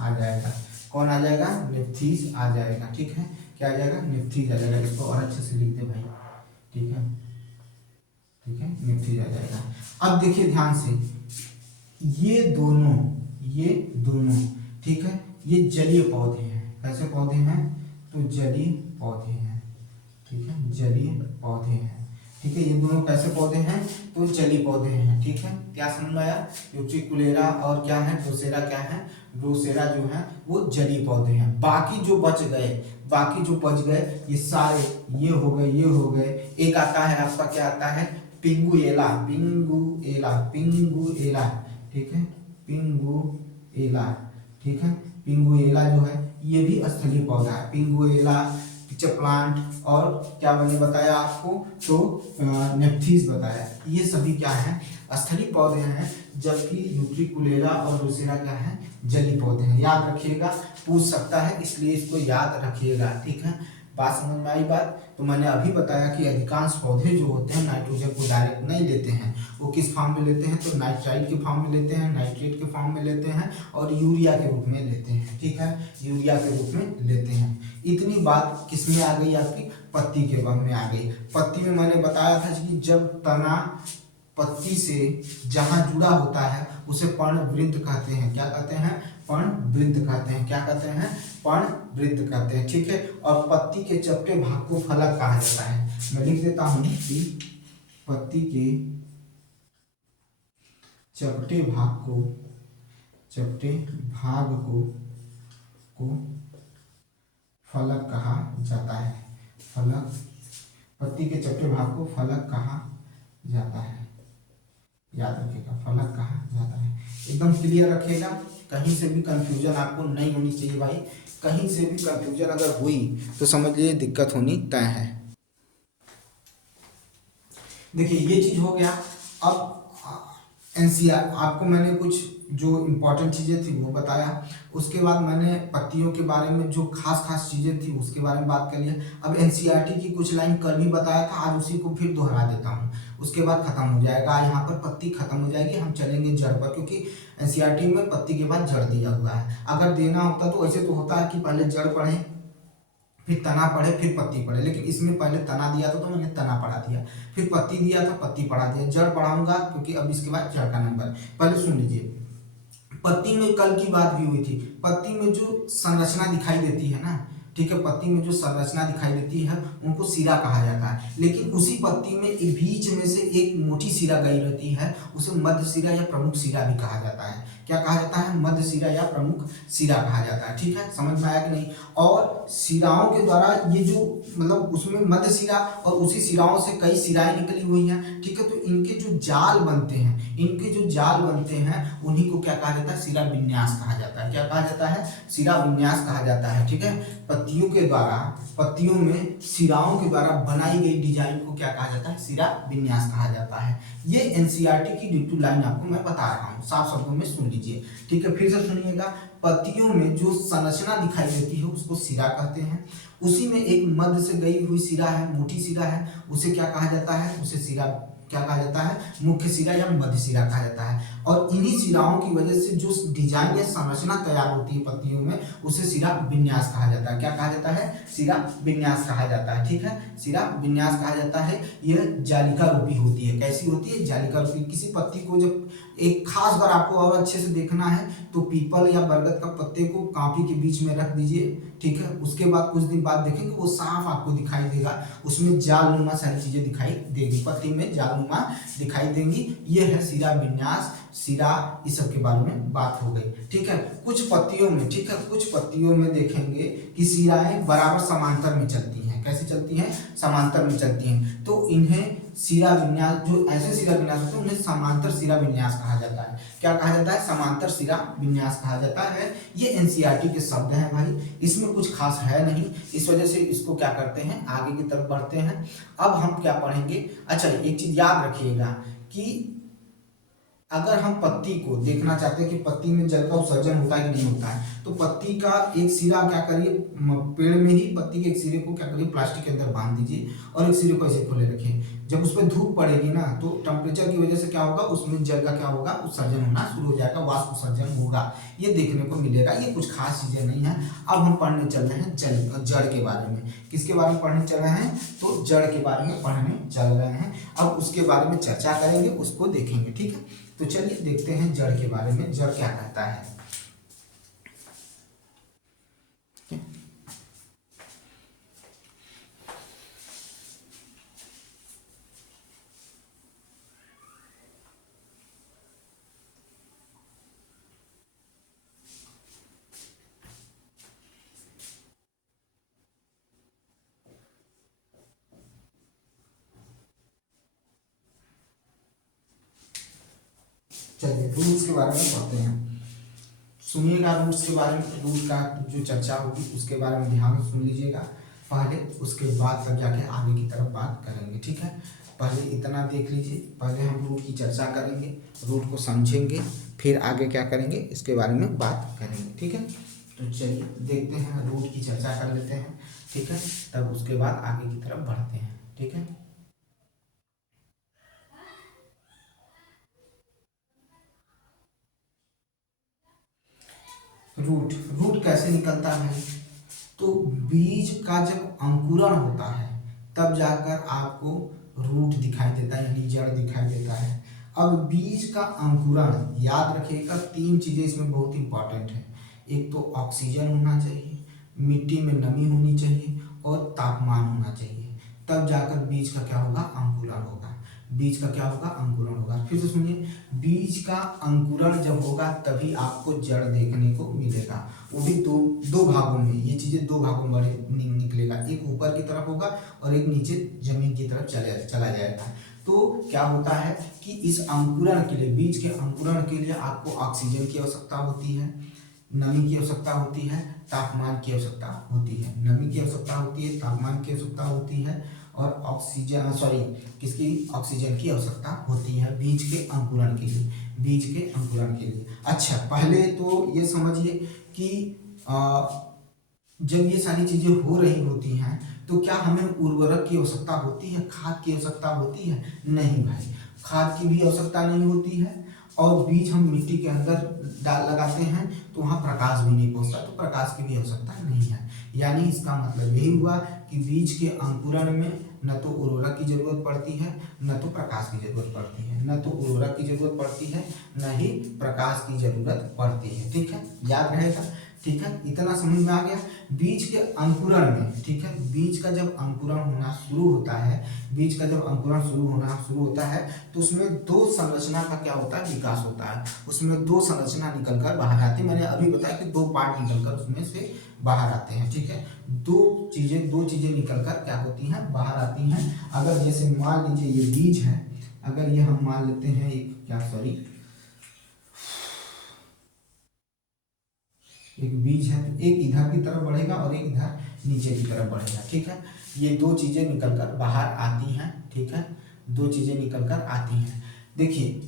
आ जाएगा। कौन आ जाएगा, नेप्थीज आ जाएगा। ठीक है, क्या आ जाएगा, नेप्थीज आ जाएगा। इसको और अच्छे से लिख दे भाई। ठीक है, नेप्थीज आ जाएगा। अब देखिए ध्यान से, ये दोनों ठीक है, ये जलीय पौधे हैं। कैसे पौधे हैं, तो जलीय पौधे हैं। ठीक है, जलीय पौधे हैं। ठीक है, ये दोनों कैसे पौधे हैं, तो जलीय पौधे हैं। ठीक है, क्या समझ में आया, यूट्रिकुलेरा और क्या है, ड्रोसेरा। क्या है, ड्रोसेरा जो है वो जलीय पौधे हैं। बाकी जो बच गए ये सारे, ये हो गए। एक आता है आपका, क्या आता है, पिंगुएला, पिंगुएला, पिंगुएला, ठीक है, पिंगुएला, ठीक है। पिंगुएला जो है ये भी स्थलीय पौधा है, पिंगुएला, पिक्चर प्लांट, और क्या मैंने बताया आपको, तो नेप्थीज बताया। ये सभी क्या है, स्थलीय पौधे हैं, जबकि यूट्रिकुलेरा और रोसेरा क्या है, जलीय पौधे हैं। याद रखिएगा, पूछ सकता है, इसलिए इसको याद रखिएगा, ठीक है। बात समझ में आई बात। तो मैंने अभी बताया कि अधिकांश पौधे जो होते हैं नाइट्रोजन को डायरेक्ट नहीं लेते हैं, वो किस फॉर्म में लेते हैं, तो नाइट्राइल के फॉर्म में लेते हैं, नाइट्रेट के फॉर्म में लेते हैं, और यूरिया के रूप में लेते हैं, ठीक है, यूरिया के रूप में लेते हैं। इतनी बात किसमें आ गई, आपकी पत्ती के वर्ग में आ गई। पत्ती में मैंने बताया था कि जब तना पत्ती से जहां जुड़ा होता है उसे पर्णवृत्त कहते हैं। क्या कहते हैं, पर्णवृत्त कहते हैं। क्या कहते हैं, पर्णवृत्त कहते हैं, ठीक है। और पत्ती के चपटे भाग को फलक कहा जाता है। मैं लिख देता हूं कि पत्ती के चपटे भाग को फलक कहा जाता है। फलक, पत्ती के चपटे भाग को फलक कहा जाता है। याद रखिएगा, फलक कहा जाता है। एकदम क्लियर रखिएगा, कहीं से भी कंफ्यूजन आपको नहीं होनी चाहिए भाई। कहीं से भी कंफ्यूजन अगर हुई तो समझ लीजिए दिक्कत होनी तय है। देखिए ये चीज हो गया। अब एनसीआर आपको मैंने कुछ जो इम्पोर्टेंट चीज़ें थी वो बताया। उसके बाद मैंने पत्तियों के बारे में जो खास चीज़ें थी उसके बारे में बात कर लिया। अब एनसीईआरटी की कुछ लाइन कल भी बताया था, आज उसी को फिर दोहरा देता हूँ, उसके बाद खत्म हो जाएगा। यहाँ पर पत्ती खत्म हो जाएगी, हम चलेंगे जड़ पर, क्योंकि एनसीईआरटी में पत्ती के बाद जड़ दिया हुआ है। अगर देना होता तो ऐसे तो होता है कि पहले जड़ पढ़ें, फिर तना पढ़े, फिर पत्ती पढ़े, लेकिन इसमें पहले तना दिया था तो मैंने तना पढ़ा दिया, फिर पत्ती दिया था पत्ती पढ़ा दिया, जड़ पढ़ाऊंगा क्योंकि अब इसके बाद जड़ का नंबर। पहले सुन लीजिए, पत्ती में कल की बात भी हुई थी। पत्ती में जो संरचना दिखाई देती है ना, ठीक है, पत्ती में जो संरचना दिखाई देती है उनको सिरा कहा जाता है। लेकिन उसी पत्ती में एक बीच में से एक मोटी सिरा गई रहती है, उसे मध्य सिरा या प्रमुख सिरा भी कहा जाता है। क्या कहा जाता है, मध्य सिरा या प्रमुख सिरा कहा जाता है, ठीक है, समझ में आया कि नहीं। और सिराओं के द्वारा ये जो मतलब उसमें मध्य सिरा और उसी सिराओं से कई सिराएं निकली हुई हैं, ठीक है, तो इनके जो जाल बनते हैं, इनके जो जाल बनते हैं उन्हीं को क्या कहा जाता है, सिरा विन्यास कहा जाता है। क्या कहा जाता है, सिरा विन्यास कहा जाता है, ठीक है। पत्तियों के द्वारा, पत्तियों में सिराओं के द्वारा बनाई गई डिजाइन को क्या कहा जाता है, सिरा विन्यास कहा जाता है। ये एनसीईआरटी की ड्यू लाइन आपको मैं बता रहा हूँ, साफ शब्दों में सुन लीजिए, ठीक है। फिर से सुनिएगा, पत्तियों में जो संरचना दिखाई देती है उसको सिरा कहते हैं। उसी में एक मध्य से गई हुई सिरा है, मोटी सिरा है, उसे क्या कहा जाता है, उसे सिरा क्या कहा जाता है, मुख्य सिरा या मध्य सिरा कहा जाता है। और इन्हीं सिराओं की वजह से जो डिजाइन या संरचना तैयार होती है पत्तियों में उसे सिरा विन्यास कहा जाता है। क्या कहा जाता है, सिरा विन्यास कहा जाता है, ठीक है, सिरा विन्यास कहा जाता है। यह जालिका रूपी होती है। कैसी होती है, जालिका रूपी। किसी पत्ती को जब एक खास बार आपको और अच्छे से देखना है तो पीपल या बरगद का पत्ते को कांपी के बीच में रख दीजिए, ठीक है, उसके बाद कुछ दिन बाद देखेंगे वो साफ आपको दिखाई देगा, उसमें जालनुमा सारी चीजें दिखाई देगी, पत्ती में जालनुमा दिखाई देंगी। ये है सिरा विन्यास, सिरा, इस सब के बारे में बात हो गई, ठीक है। कुछ पत्तियों में, ठीक है, कुछ पत्तियों में देखेंगे कि सिराएं बराबर समांतर में चलती हैं। कैसे चलती हैं, समांतर में चलती हैं, तो इन्हें सिरा विन्यास, जो ऐसे सिरा विन्यास होते हैं उन्हें समांतर सिरा विन्यास कहा जाता है। क्या कहा जाता है, समांतर सिरा विन्यास कहा जाता है। ये एनसीईआरटी के शब्द हैं भाई, इसमें कुछ खास है नहीं, इस वजह से इसको क्या करते हैं, आगे की तरफ बढ़ते हैं। अब हम क्या पढ़ेंगे, अच्छा एक चीज याद रखिएगा कि अगर हम पत्ती को देखना चाहते हैं कि पत्ती में जल का उत्सर्जन होता है कि नहीं होता है, तो पत्ती का एक सिरा क्या करिए, पेड़ में ही पत्ती के एक सिरे को क्या करिए, प्लास्टिक के अंदर बांध दीजिए और एक सिरे को ऐसे खोले रखें। जब उस पर धूप पड़ेगी ना तो टेम्परेचर की वजह से क्या होगा, उसमें जल का क्या होगा, उत्सर्जन होना शुरू हो जाएगा, वाष्प उत्सर्जन होगा, ये देखने को मिलेगा। ये कुछ खास चीजें नहीं है। अब हम पढ़ने चल रहे हैं जड़ के बारे में। किसके बारे में पढ़ने चल रहे हैं, तो जड़ के बारे में पढ़ने चल रहे हैं। अब उसके बारे में चर्चा करेंगे, उसको देखेंगे, ठीक है। तो चलिए देखते हैं जड़ के बारे में, जड़ क्या कहता है। चलिए रूट्स के बारे में पढ़ते हैं। सुनिएगा रूट्स के बारे में, रूट का जो चर्चा होगी उसके बारे में ध्यान से सुन लीजिएगा पहले, उसके बाद तब जाके आगे की तरफ बात करेंगे। ठीक है, पहले इतना देख लीजिए, पहले हम रूट की चर्चा करेंगे, रूट को समझेंगे, फिर आगे क्या करेंगे इसके बारे में बात करेंगे। ठीक है, तो चलिए देखते हैं, रूट की चर्चा कर लेते हैं। ठीक है, तब उसके बाद आगे की तरफ बढ़ते हैं। ठीक है, रूट रूट कैसे निकलता है? तो बीज का जब अंकुरण होता है तब जाकर आपको रूट दिखाई देता है, यानी जड़ दिखाई देता है। अब बीज का अंकुरण याद रखिएगा, तीन चीजें इसमें बहुत इंपॉर्टेंट है। एक तो ऑक्सीजन होना चाहिए, मिट्टी में नमी होनी चाहिए और तापमान होना चाहिए, तब जाकर बीज का क्या होगा, अंकुरण होगा। बीज का क्या होगा, अंकुरण होगा। फिर से सुनिए, बीज का अंकुरण जब होगा तभी आपको जड़ देखने को मिलेगा, वो भी दो भागों में। ये चीजें दो भागों में निकलेगा, एक ऊपर की तरफ होगा और एक नीचे जमीन की तरफ चला जाएगा। तो क्या होता है कि इस अंकुरण के लिए, बीज के अंकुरण के लिए आपको ऑक्सीजन की आवश्यकता होती है, नमी की आवश्यकता होती है, तापमान की आवश्यकता होती है। नमी की आवश्यकता होती है, तापमान की आवश्यकता होती है और ऑक्सीजन की आवश्यकता होती है बीज के अंकुरण के लिए, बीज के अंकुरण के लिए। अच्छा, पहले तो ये समझिए कि जब ये सारी चीजें हो रही होती हैं तो क्या हमें उर्वरक की आवश्यकता होती है, खाद की आवश्यकता होती है? नहीं भाई, खाद की भी आवश्यकता नहीं होती है। और बीज हम मिट्टी के अंदर डाल लगाते हैं तो वहाँ प्रकाश भी नहीं पहुँचता, तो प्रकाश की भी आवश्यकता नहीं है। यानी इसका मतलब यही हुआ कि बीज के अंकुरण में न तो उर्वरक की जरूरत पड़ती है, न तो प्रकाश की जरूरत पड़ती है, न तो उर्वरक की जरूरत पड़ती है, न ही प्रकाश की जरूरत पड़ती है। ठीक है, याद रहेगा। ठीक है, इतना समझ में आ गया। बीज के अंकुरण में, ठीक है, बीज का जब अंकुरण होना शुरू होता है, बीज का जब अंकुरण शुरू होता है तो उसमें दो संरचना का क्या होता है, विकास होता है। उसमें दो संरचना निकलकर बाहर आती है। मैंने अभी बताया कि दो पार्ट निकलकर उसमें से बाहर आते हैं। ठीक है, दो चीजें निकलकर क्या होती हैं, बाहर आती हैं। अगर जैसे मान लीजिए ये बीज है, अगर ये हम मान लेते हैं एक बीज है, तो एक इधर की तरफ बढ़ेगा और एक इधर नीचे की तरफ बढ़ेगा। ठीक है, ये दो चीजें निकलकर बाहर आती हैं। ठीक है, दो चीजें निकलकर आती हैं। देखिए,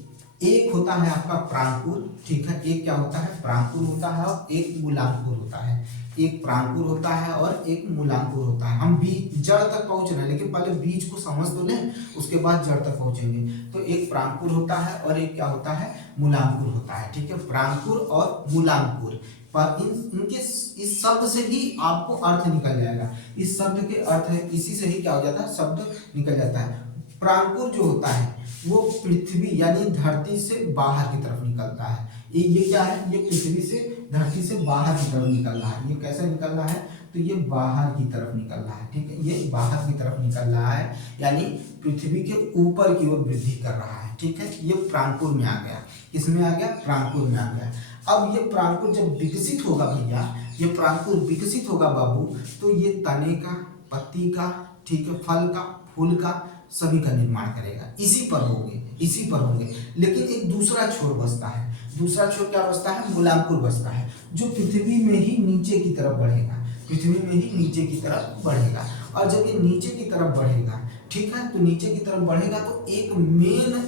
एक होता है आपका प्रांकुर। ठीक है, एक क्या होता है, प्रांकुर होता है और एक मूलांकुर होता है। एक प्रांकुर होता है और एक मूलांकुर होता है। हम बीज जड़ तक पहुंच रहे हैं, लेकिन पहले बीज को समझ तो लें, उसके बाद जड़ तक पहुंचेंगे। तो एक प्रांकुर होता है और एक क्या होता है, मूलांकुर होता है। ठीक है, प्रांकुर और मूलांकुर, पर इनके इस शब्द से ही आपको अर्थ निकल जाएगा। इस शब्द के अर्थ है, इसी से ही क्या हो जाता है, शब्द निकल जाता है। प्रांकुर जो होता है वो पृथ्वी यानी धरती से बाहर की तरफ निकलता है। ये क्या है, ये पृथ्वी से, धरती से बाहर की तरफ निकल रहा है। ये कैसे निकल रहा है, तो ये बाहर की तरफ निकल रहा है। ठीक है, ये बाहर की तरफ निकल रहा है, यानी पृथ्वी के ऊपर की ओर वृद्धि कर रहा है। ठीक है, ये प्रांकुर में आ गया। किसमें आ गया, प्रांकुर में आ गया। अब ये प्रांकुर जब विकसित होगा भैया, ये प्रांकुर विकसित होगा बाबू, तो ये तने का, पत्ती का, ठीक है, फल का, फूल का, सभी का निर्माण करेगा। इसी पर होंगे। लेकिन एक दूसरा छोर बचता है। दूसरा छोर क्या बचता है, मूलांकुर बचता है, जो पृथ्वी में ही नीचे की तरफ बढ़ेगा। पृथ्वी में ही नीचे की तरफ बढ़ेगा। और जब ये नीचे की तरफ बढ़ेगा, ठीक है, तो नीचे की तरफ बढ़ेगा तो एक मेन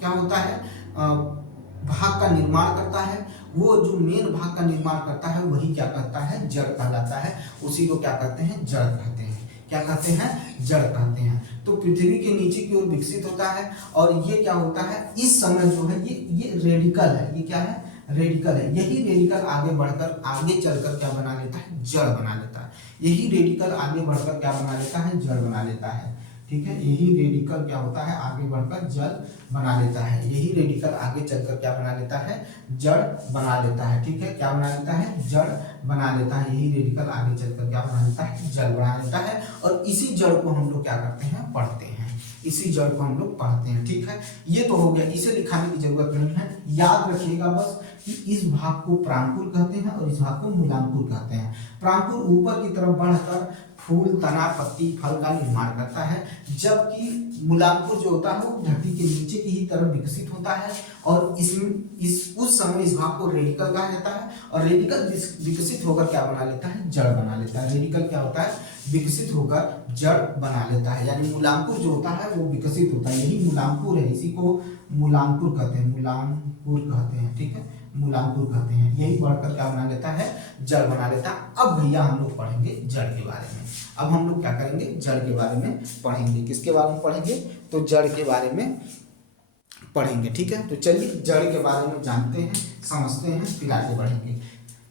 क्या होता है, भाग का निर्माण करता है। वो जो मेन भाग का निर्माण करता है वही क्या कहता है, जड़ कहलाता है। उसी को क्या कहते हैं, जड़ कहते हैं। क्या कहते हैं, जड़ कहते हैं। तो पृथ्वी के नीचे की ओर विकसित होता है और ये क्या होता है, इस समय जो है ये रेडिकल है। ये क्या है, रेडिकल है। यही रेडिकल आगे बढ़कर, आगे चलकर क्या बना लेता है, जड़ बना लेता है। यही रेडिकल आगे बढ़कर क्या बना लेता है, जड़ बना लेता है। ठीक है, यही रेडिकल क्या होता है, आगे बढ़कर जड़ बना लेता है। यही रेडिकल आगे चलकर क्या बना लेता है, जड़ बना लेता है। ठीक है, क्या बना लेता है, जड़ बना लेता है। यही रेडिकल आगे चलकर क्या बना लेता है, जड़ बना लेता है। और इसी जड़ को हम लोग क्या करते हैं, पढ़ते हैं। इसी जड़ को हम लोग पढ़ते हैं। ठीक है, ये तो हो गया, इसे लिखाने की जरूरत नहीं है। याद रखिएगा बस कि इस भाग को प्रांकुर कहते हैं और इस भाग को मूलांकुर कहते हैं। प्रांकुर ऊपर की तरफ बढ़कर फूल, तना, पत्ती, फल का निर्माण करता है। जबकि मूलांकुर जो होता है वो धरती के नीचे की ही तरफ विकसित होता है और इस उस समय इस भाग को रेडिकल कहा जाता है। और रेडिकल विकसित होकर क्या बना लेता है, जड़ बना लेता है। रेडिकल क्या होता है, विकसित होकर जड़ बना लेता है। यानी मूलांकुर जो होता है वो विकसित होता है, यही मूलांकुर है, इसी को मूलांकुर कहते हैं, मूलांकुर कहते हैं, ठीक है, मूलांकुर कहते हैं। यही बढ़कर क्या बना लेता है, जड़ बना लेता है। अब भैया हम लोग पढ़ेंगे जड़ के बारे में। अब हम लोग क्या करेंगे, जड़ के बारे में पढ़ेंगे। किसके बारे में पढ़ेंगे, तो जड़ के बारे में पढ़ेंगे, ठीक है। तो चलिए जड़ के बारे में जानते हैं, समझते हैं, फिर आगे बढ़ेंगे,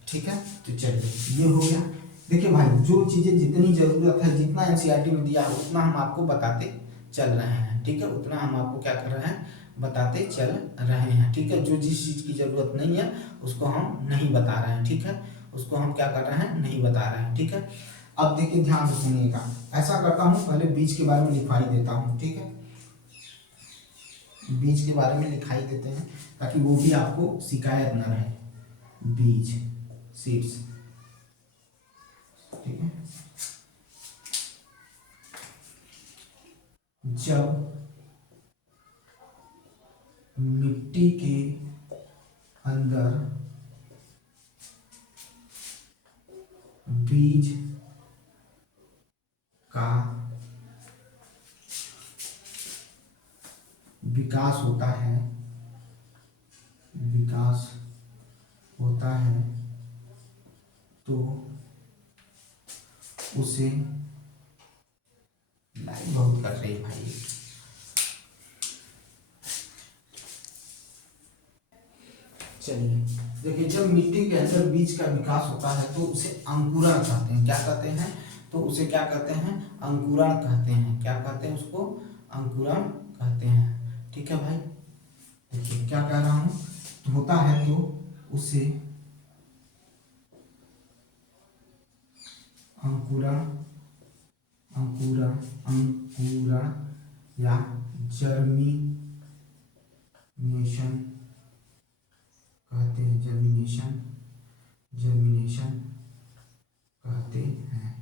ठीक है। तो चलिए ये हो गया। देखिए भाई, जो चीज़ें जितनी ज़रूरत है, जितना एनसीईआरटी में दिया है उतना हम आपको बताते चल रहे हैं, ठीक है। उतना हम आपको क्या कर रहे हैं, बताते चल रहे हैं, ठीक है। जो जिस चीज़ की ज़रूरत नहीं है उसको हम नहीं बता रहे हैं, ठीक है। उसको हम क्या कर रहे हैं, नहीं बता रहे हैं, ठीक है। अब देखिए ध्यान से सुनिएगा, ऐसा करता हूँ, पहले बीज के बारे में लिखवाई देता हूँ, ठीक है। बीज के बारे में लिखाई देते हैं ताकि वो भी आपको शिकायत न रहे। बीज, सीड्स, ठीक है। जब मिट्टी के अंदर बीज का विकास होता है, विकास होता है, तो उसे, लाइट बहुत कट रही है भाई। चलिए देखिए, जब मिट्टी के अंदर बीज का विकास होता है तो उसे अंकुरण कहते हैं। क्या कहते हैं, तो उसे क्या कहते हैं, अंकुरण कहते हैं। क्या कहते हैं, उसको अंकुरण कहते हैं, ठीक है भाई। देखिए क्या कह रहा हूँ, तो होता है तो उसे अंकुरण, अंकुरण, अंकुरण या जर्मिनेशन कहते हैं, जर्मिनेशन, जर्मिनेशन कहते हैं,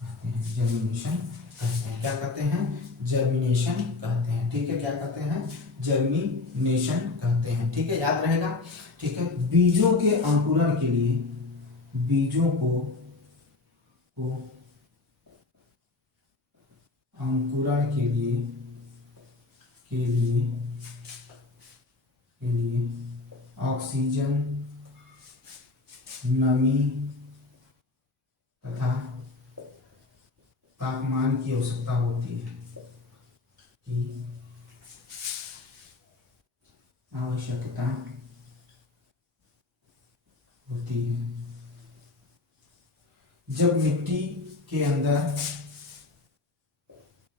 कहते हैं, जर्मिनेशन कहते हैं। क्या कहते हैं, जर्मिनेशन कहते हैं, ठीक है। क्या कहते हैं, जर्मिनेशन कहते हैं, ठीक है, याद रहेगा, ठीक है। बीजों के अंकुरण के लिए, बीजों को अंकुरण के लिए ऑक्सीजन, नमी तथा तापमान की आवश्यकता होती है, आवश्यकता होती है। जब मिट्टी के अंदर,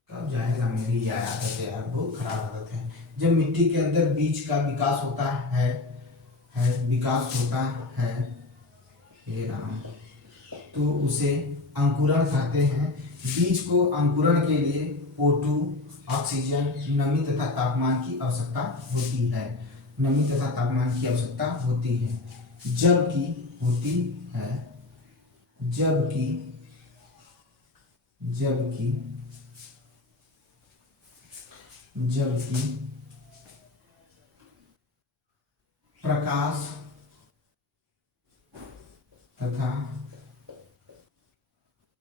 कब जाएगा मेरी यह आदत है यार, बहुत खराब आदत है। जब मिट्टी के अंदर बीज का विकास होता है विकास होता है, हे राम, तो उसे अंकुरण कहते हैं। बीज को अंकुरण के लिए O2, ऑक्सीजन, नमी तथा तापमान की आवश्यकता होती है, नमी तथा तापमान की आवश्यकता होती है। जबकि होती है, जबकि जबकि जबकि प्रकाश तथा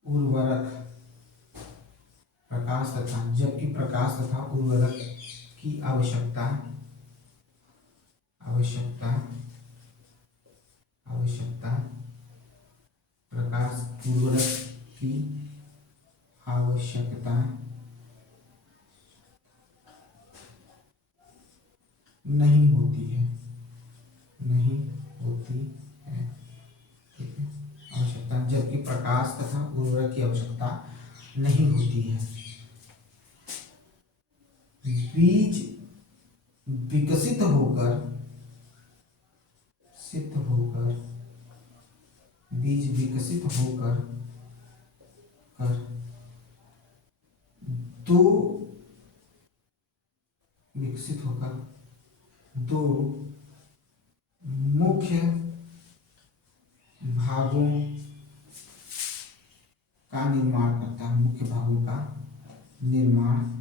उर्वरक, प्रकाश तथा, जबकि प्रकाश तथा उर्वरक की आवश्यकता, आवश्यकता, आवश्यकता, प्रकाश, उर्वरक की आवश्यकता नहीं होती है, नहीं होती है, ठीक है। आवश्यकता, जबकि प्रकाश तथा उर्वरक की आवश्यकता नहीं होती है। बीज विकसित होकर, सिद्ध होकर, बीज विकसित होकर कर दो, विकसित होकर दो मुख्य भागों का निर्माण करता है, मुख्य भागों का निर्माण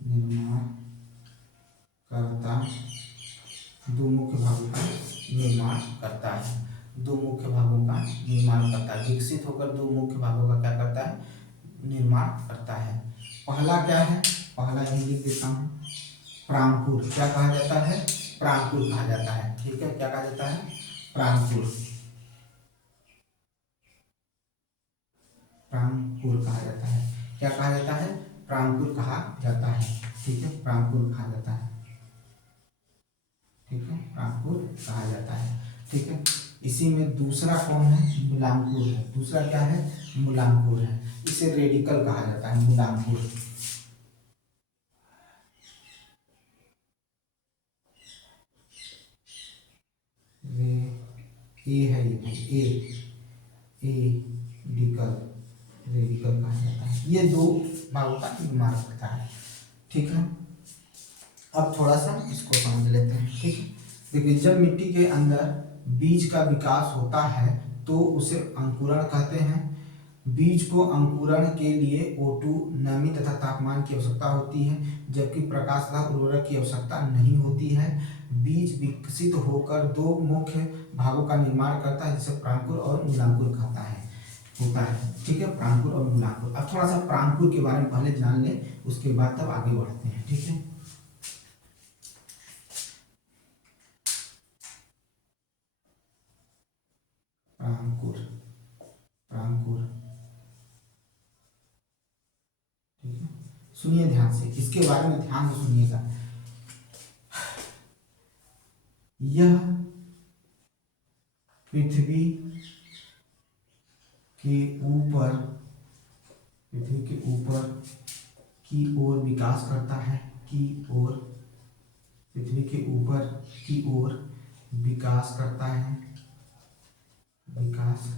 निर्माण करता, दो मुख्य भागों का निर्माण करता है, दो मुख्य भागों का निर्माण करता है। विकसित होकर दो मुख्य भागों का क्या करता है, निर्माण करता है। पहला क्या है, पहला यही लिख देता हूँ, प्रांकुर। क्या कहा जाता है, प्रांकुर कहा जाता है। ठीक है, क्या कहा जाता है, प्रांकुर, प्रांकुर कहा जाता है। क्या कहा जाता है, प्रांकुर कहा जाता है। ठीक है, प्रांकुर कहा जाता है। ठीक है, प्रांकुर कहा जाता है। ठीक है, इसी में दूसरा कौन है, मूलांकुर है। दूसरा क्या है, मूलांकुर है। इसे रेडिकल कहा जाता है, मूलांकुर। ए है ये, ए डिकल, रेडिकल कहा जाता है। ये दो भागों का निर्माण करता है। ठीक है, अब थोड़ा सा इसको समझ लेते हैं। ठीक है, देखिए जब मिट्टी के अंदर बीज का विकास होता है तो उसे अंकुरण कहते हैं। बीज को अंकुरण के लिए O2, नमी तथा तापमान की आवश्यकता होती है, जबकि प्रकाश तथा उर्वरक की आवश्यकता नहीं होती है। बीज विकसित होकर दो मुख्य भागों का निर्माण करता है, जिसे प्रांकुर और मूलांकुर कहता है, होता है। ठीक है, प्रांकुर और मूलांकुर। अब थोड़ा सा प्रांकुर के बारे में पहले जान ले, उसके बाद तब आगे बढ़ते हैं। ठीक है, प्रांकुर, प्रांकुर। ठीक है, सुनिए ध्यान से, इसके बारे में ध्यान से सुनिएगा। यह पृथ्वी के ऊपर, पृथ्वी के ऊपर की ओर विकास करता है, की ओर, पृथ्वी के ऊपर की ओर विकास करता है, विकास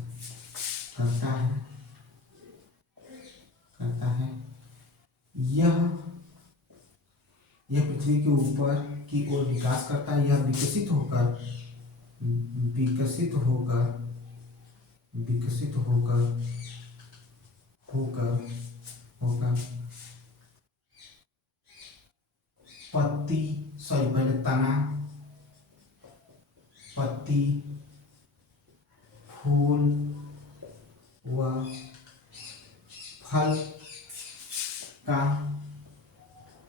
करता है, करता है। यह यह पृथ्वी के ऊपर की ओर विकास करता है। यह विकसित होकर, विकसित होकर, विकसित होकर, होकर, होकर पत्ती, सॉरी पहले तना, पत्ती, फूल व फल का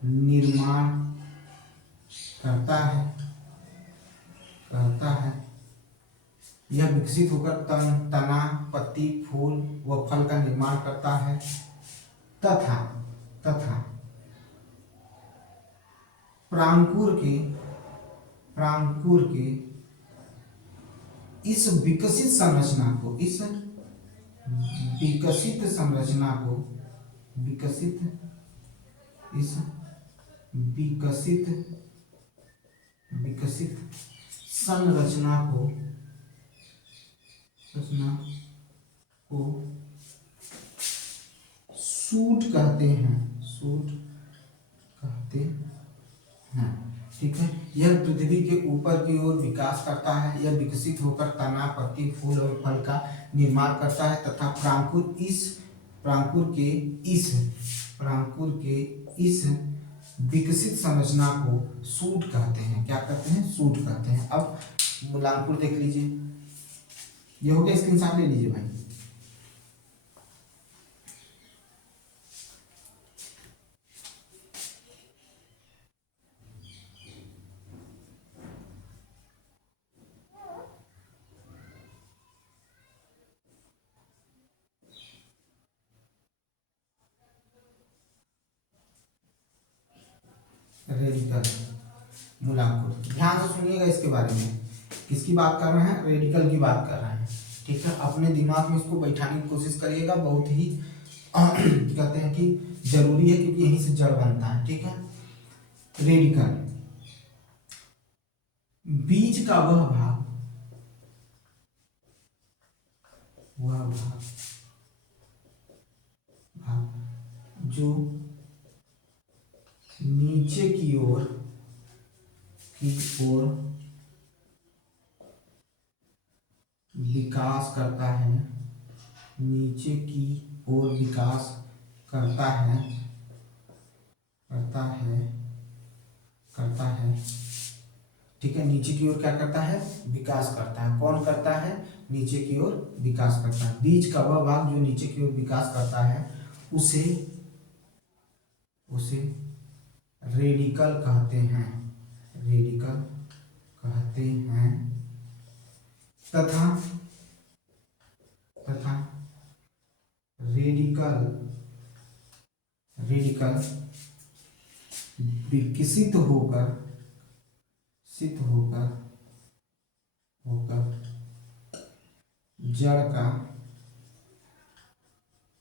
निर्माण करता है, करता है। यह विकसित होकर तना, पत्ती, फूल व फल का निर्माण करता है तथा तथा प्रांकुर के, प्रांकुर के इस विकसित संरचना को, इस विकसित संरचना को, विकसित, इस विकसित, विकसित संरचना को, रचना को सूट कहते हैं, सूट कहते हैं। ठीक है, यह पृथ्वी के ऊपर की ओर विकास करता है। यह विकसित होकर तना, पत्ती, फूल और फल का निर्माण करता है तथा प्रांकुर इस, प्रांकुर के इस, प्रांकुर के इस विकसित संरचना को सूट कहते हैं। क्या कहते हैं, सूट कहते हैं। अब मूलांकुर देख लीजिए, ये हो गया, स्क्रीनशॉट ले लीजिए भाई। रेडिकल, मूलांकुर, ध्यान से सुनिएगा इसके बारे में। किसकी बात कर रहे हैं, रेडिकल की बात कर रहे हैं। ठीक है, अपने दिमाग में इसको बैठाने की कोशिश करिएगा, बहुत ही कहते हैं कि जरूरी है, क्योंकि यहीं से जड़ बनता है। ठीक है, रेडिकल, बीज का वह भाग, वह भाग, भाग जो नीचे की ओर, की ओर विकास करता है, नीचे की ओर विकास करता है करता है करता है ठीक है। नीचे की ओर क्या करता है, विकास करता है। कौन करता है, नीचे की ओर विकास करता है। बीज का वह भाग जो नीचे की ओर विकास करता है उसे उसे रेडिकल कहते हैं, रेडिकल कहते हैं। तथा तथा रेडिकल रेडिकल विकसित होकर सिद्ध होकर होकर जड़ का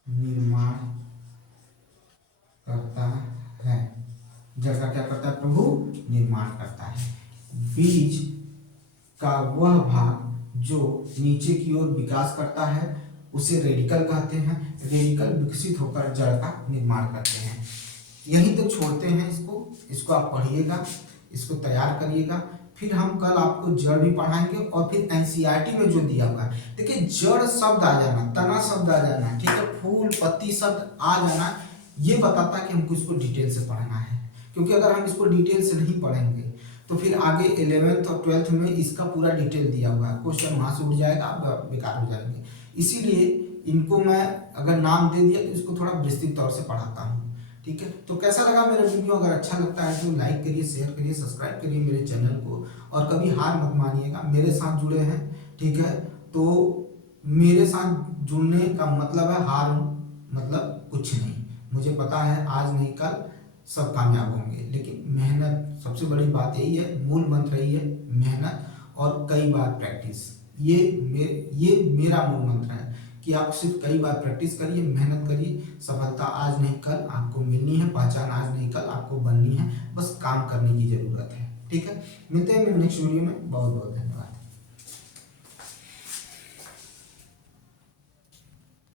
निर्माण करता है। जड़ का क्या करता है प्रभु, निर्माण करता है। बीज का वह भाग जो नीचे की ओर विकास करता है उसे रेडिकल कहते हैं। रेडिकल विकसित होकर जड़ का निर्माण करते हैं। यहीं तो छोड़ते हैं इसको आप पढ़िएगा, इसको तैयार करिएगा। फिर हम कल आपको जड़ भी पढ़ाएंगे और फिर एनसीईआरटी में जो दिया हुआ है, देखिए जड़ शब्द आ जाना, तना शब्द आ जाना, ठीक है, फूल पत्ती शब्द आ जाना, ये बताता है कि हमको इसको डिटेल से पढ़ना है। क्योंकि अगर हम इसको डिटेल से नहीं पढ़ेंगे तो फिर आगे 11th और 12th में इसका पूरा डिटेल दिया हुआ है, क्वेश्चन वहां से उड़ जाएगा, आप बेकार हो जाएंगे। इसीलिए इनको मैं अगर नाम दे दिया तो इसको थोड़ा विस्तृत तौर से पढ़ाता हूँ, ठीक है। तो कैसा लगा मेरा वीडियो, अगर अच्छा लगता है तो लाइक करिए, शेयर करिए, सब्सक्राइब करिए मेरे चैनल को। और कभी हार मत मानिएगा, मेरे साथ जुड़े हैं, ठीक है, तो मेरे साथ जुड़ने का मतलब है हार मतलब कुछ नहीं। मुझे पता है आज नहीं कल सब कामयाब होंगे, लेकिन मेहनत सबसे बड़ी बात यही है, मूल मंत्र यही है, मेहनत और कई बार प्रैक्टिस। ये मेरा मूल मंत्र है कि आप सिर्फ कई बार प्रैक्टिस करिए, मेहनत करिए। सफलता आज नहीं कल आपको मिलनी है, पहचान आज नहीं कल आपको बननी है, बस काम करने की जरूरत है, ठीक है। मिलते हैं मेरे नेक्स्ट वीडियो में, बहुत बहुत धन्यवाद।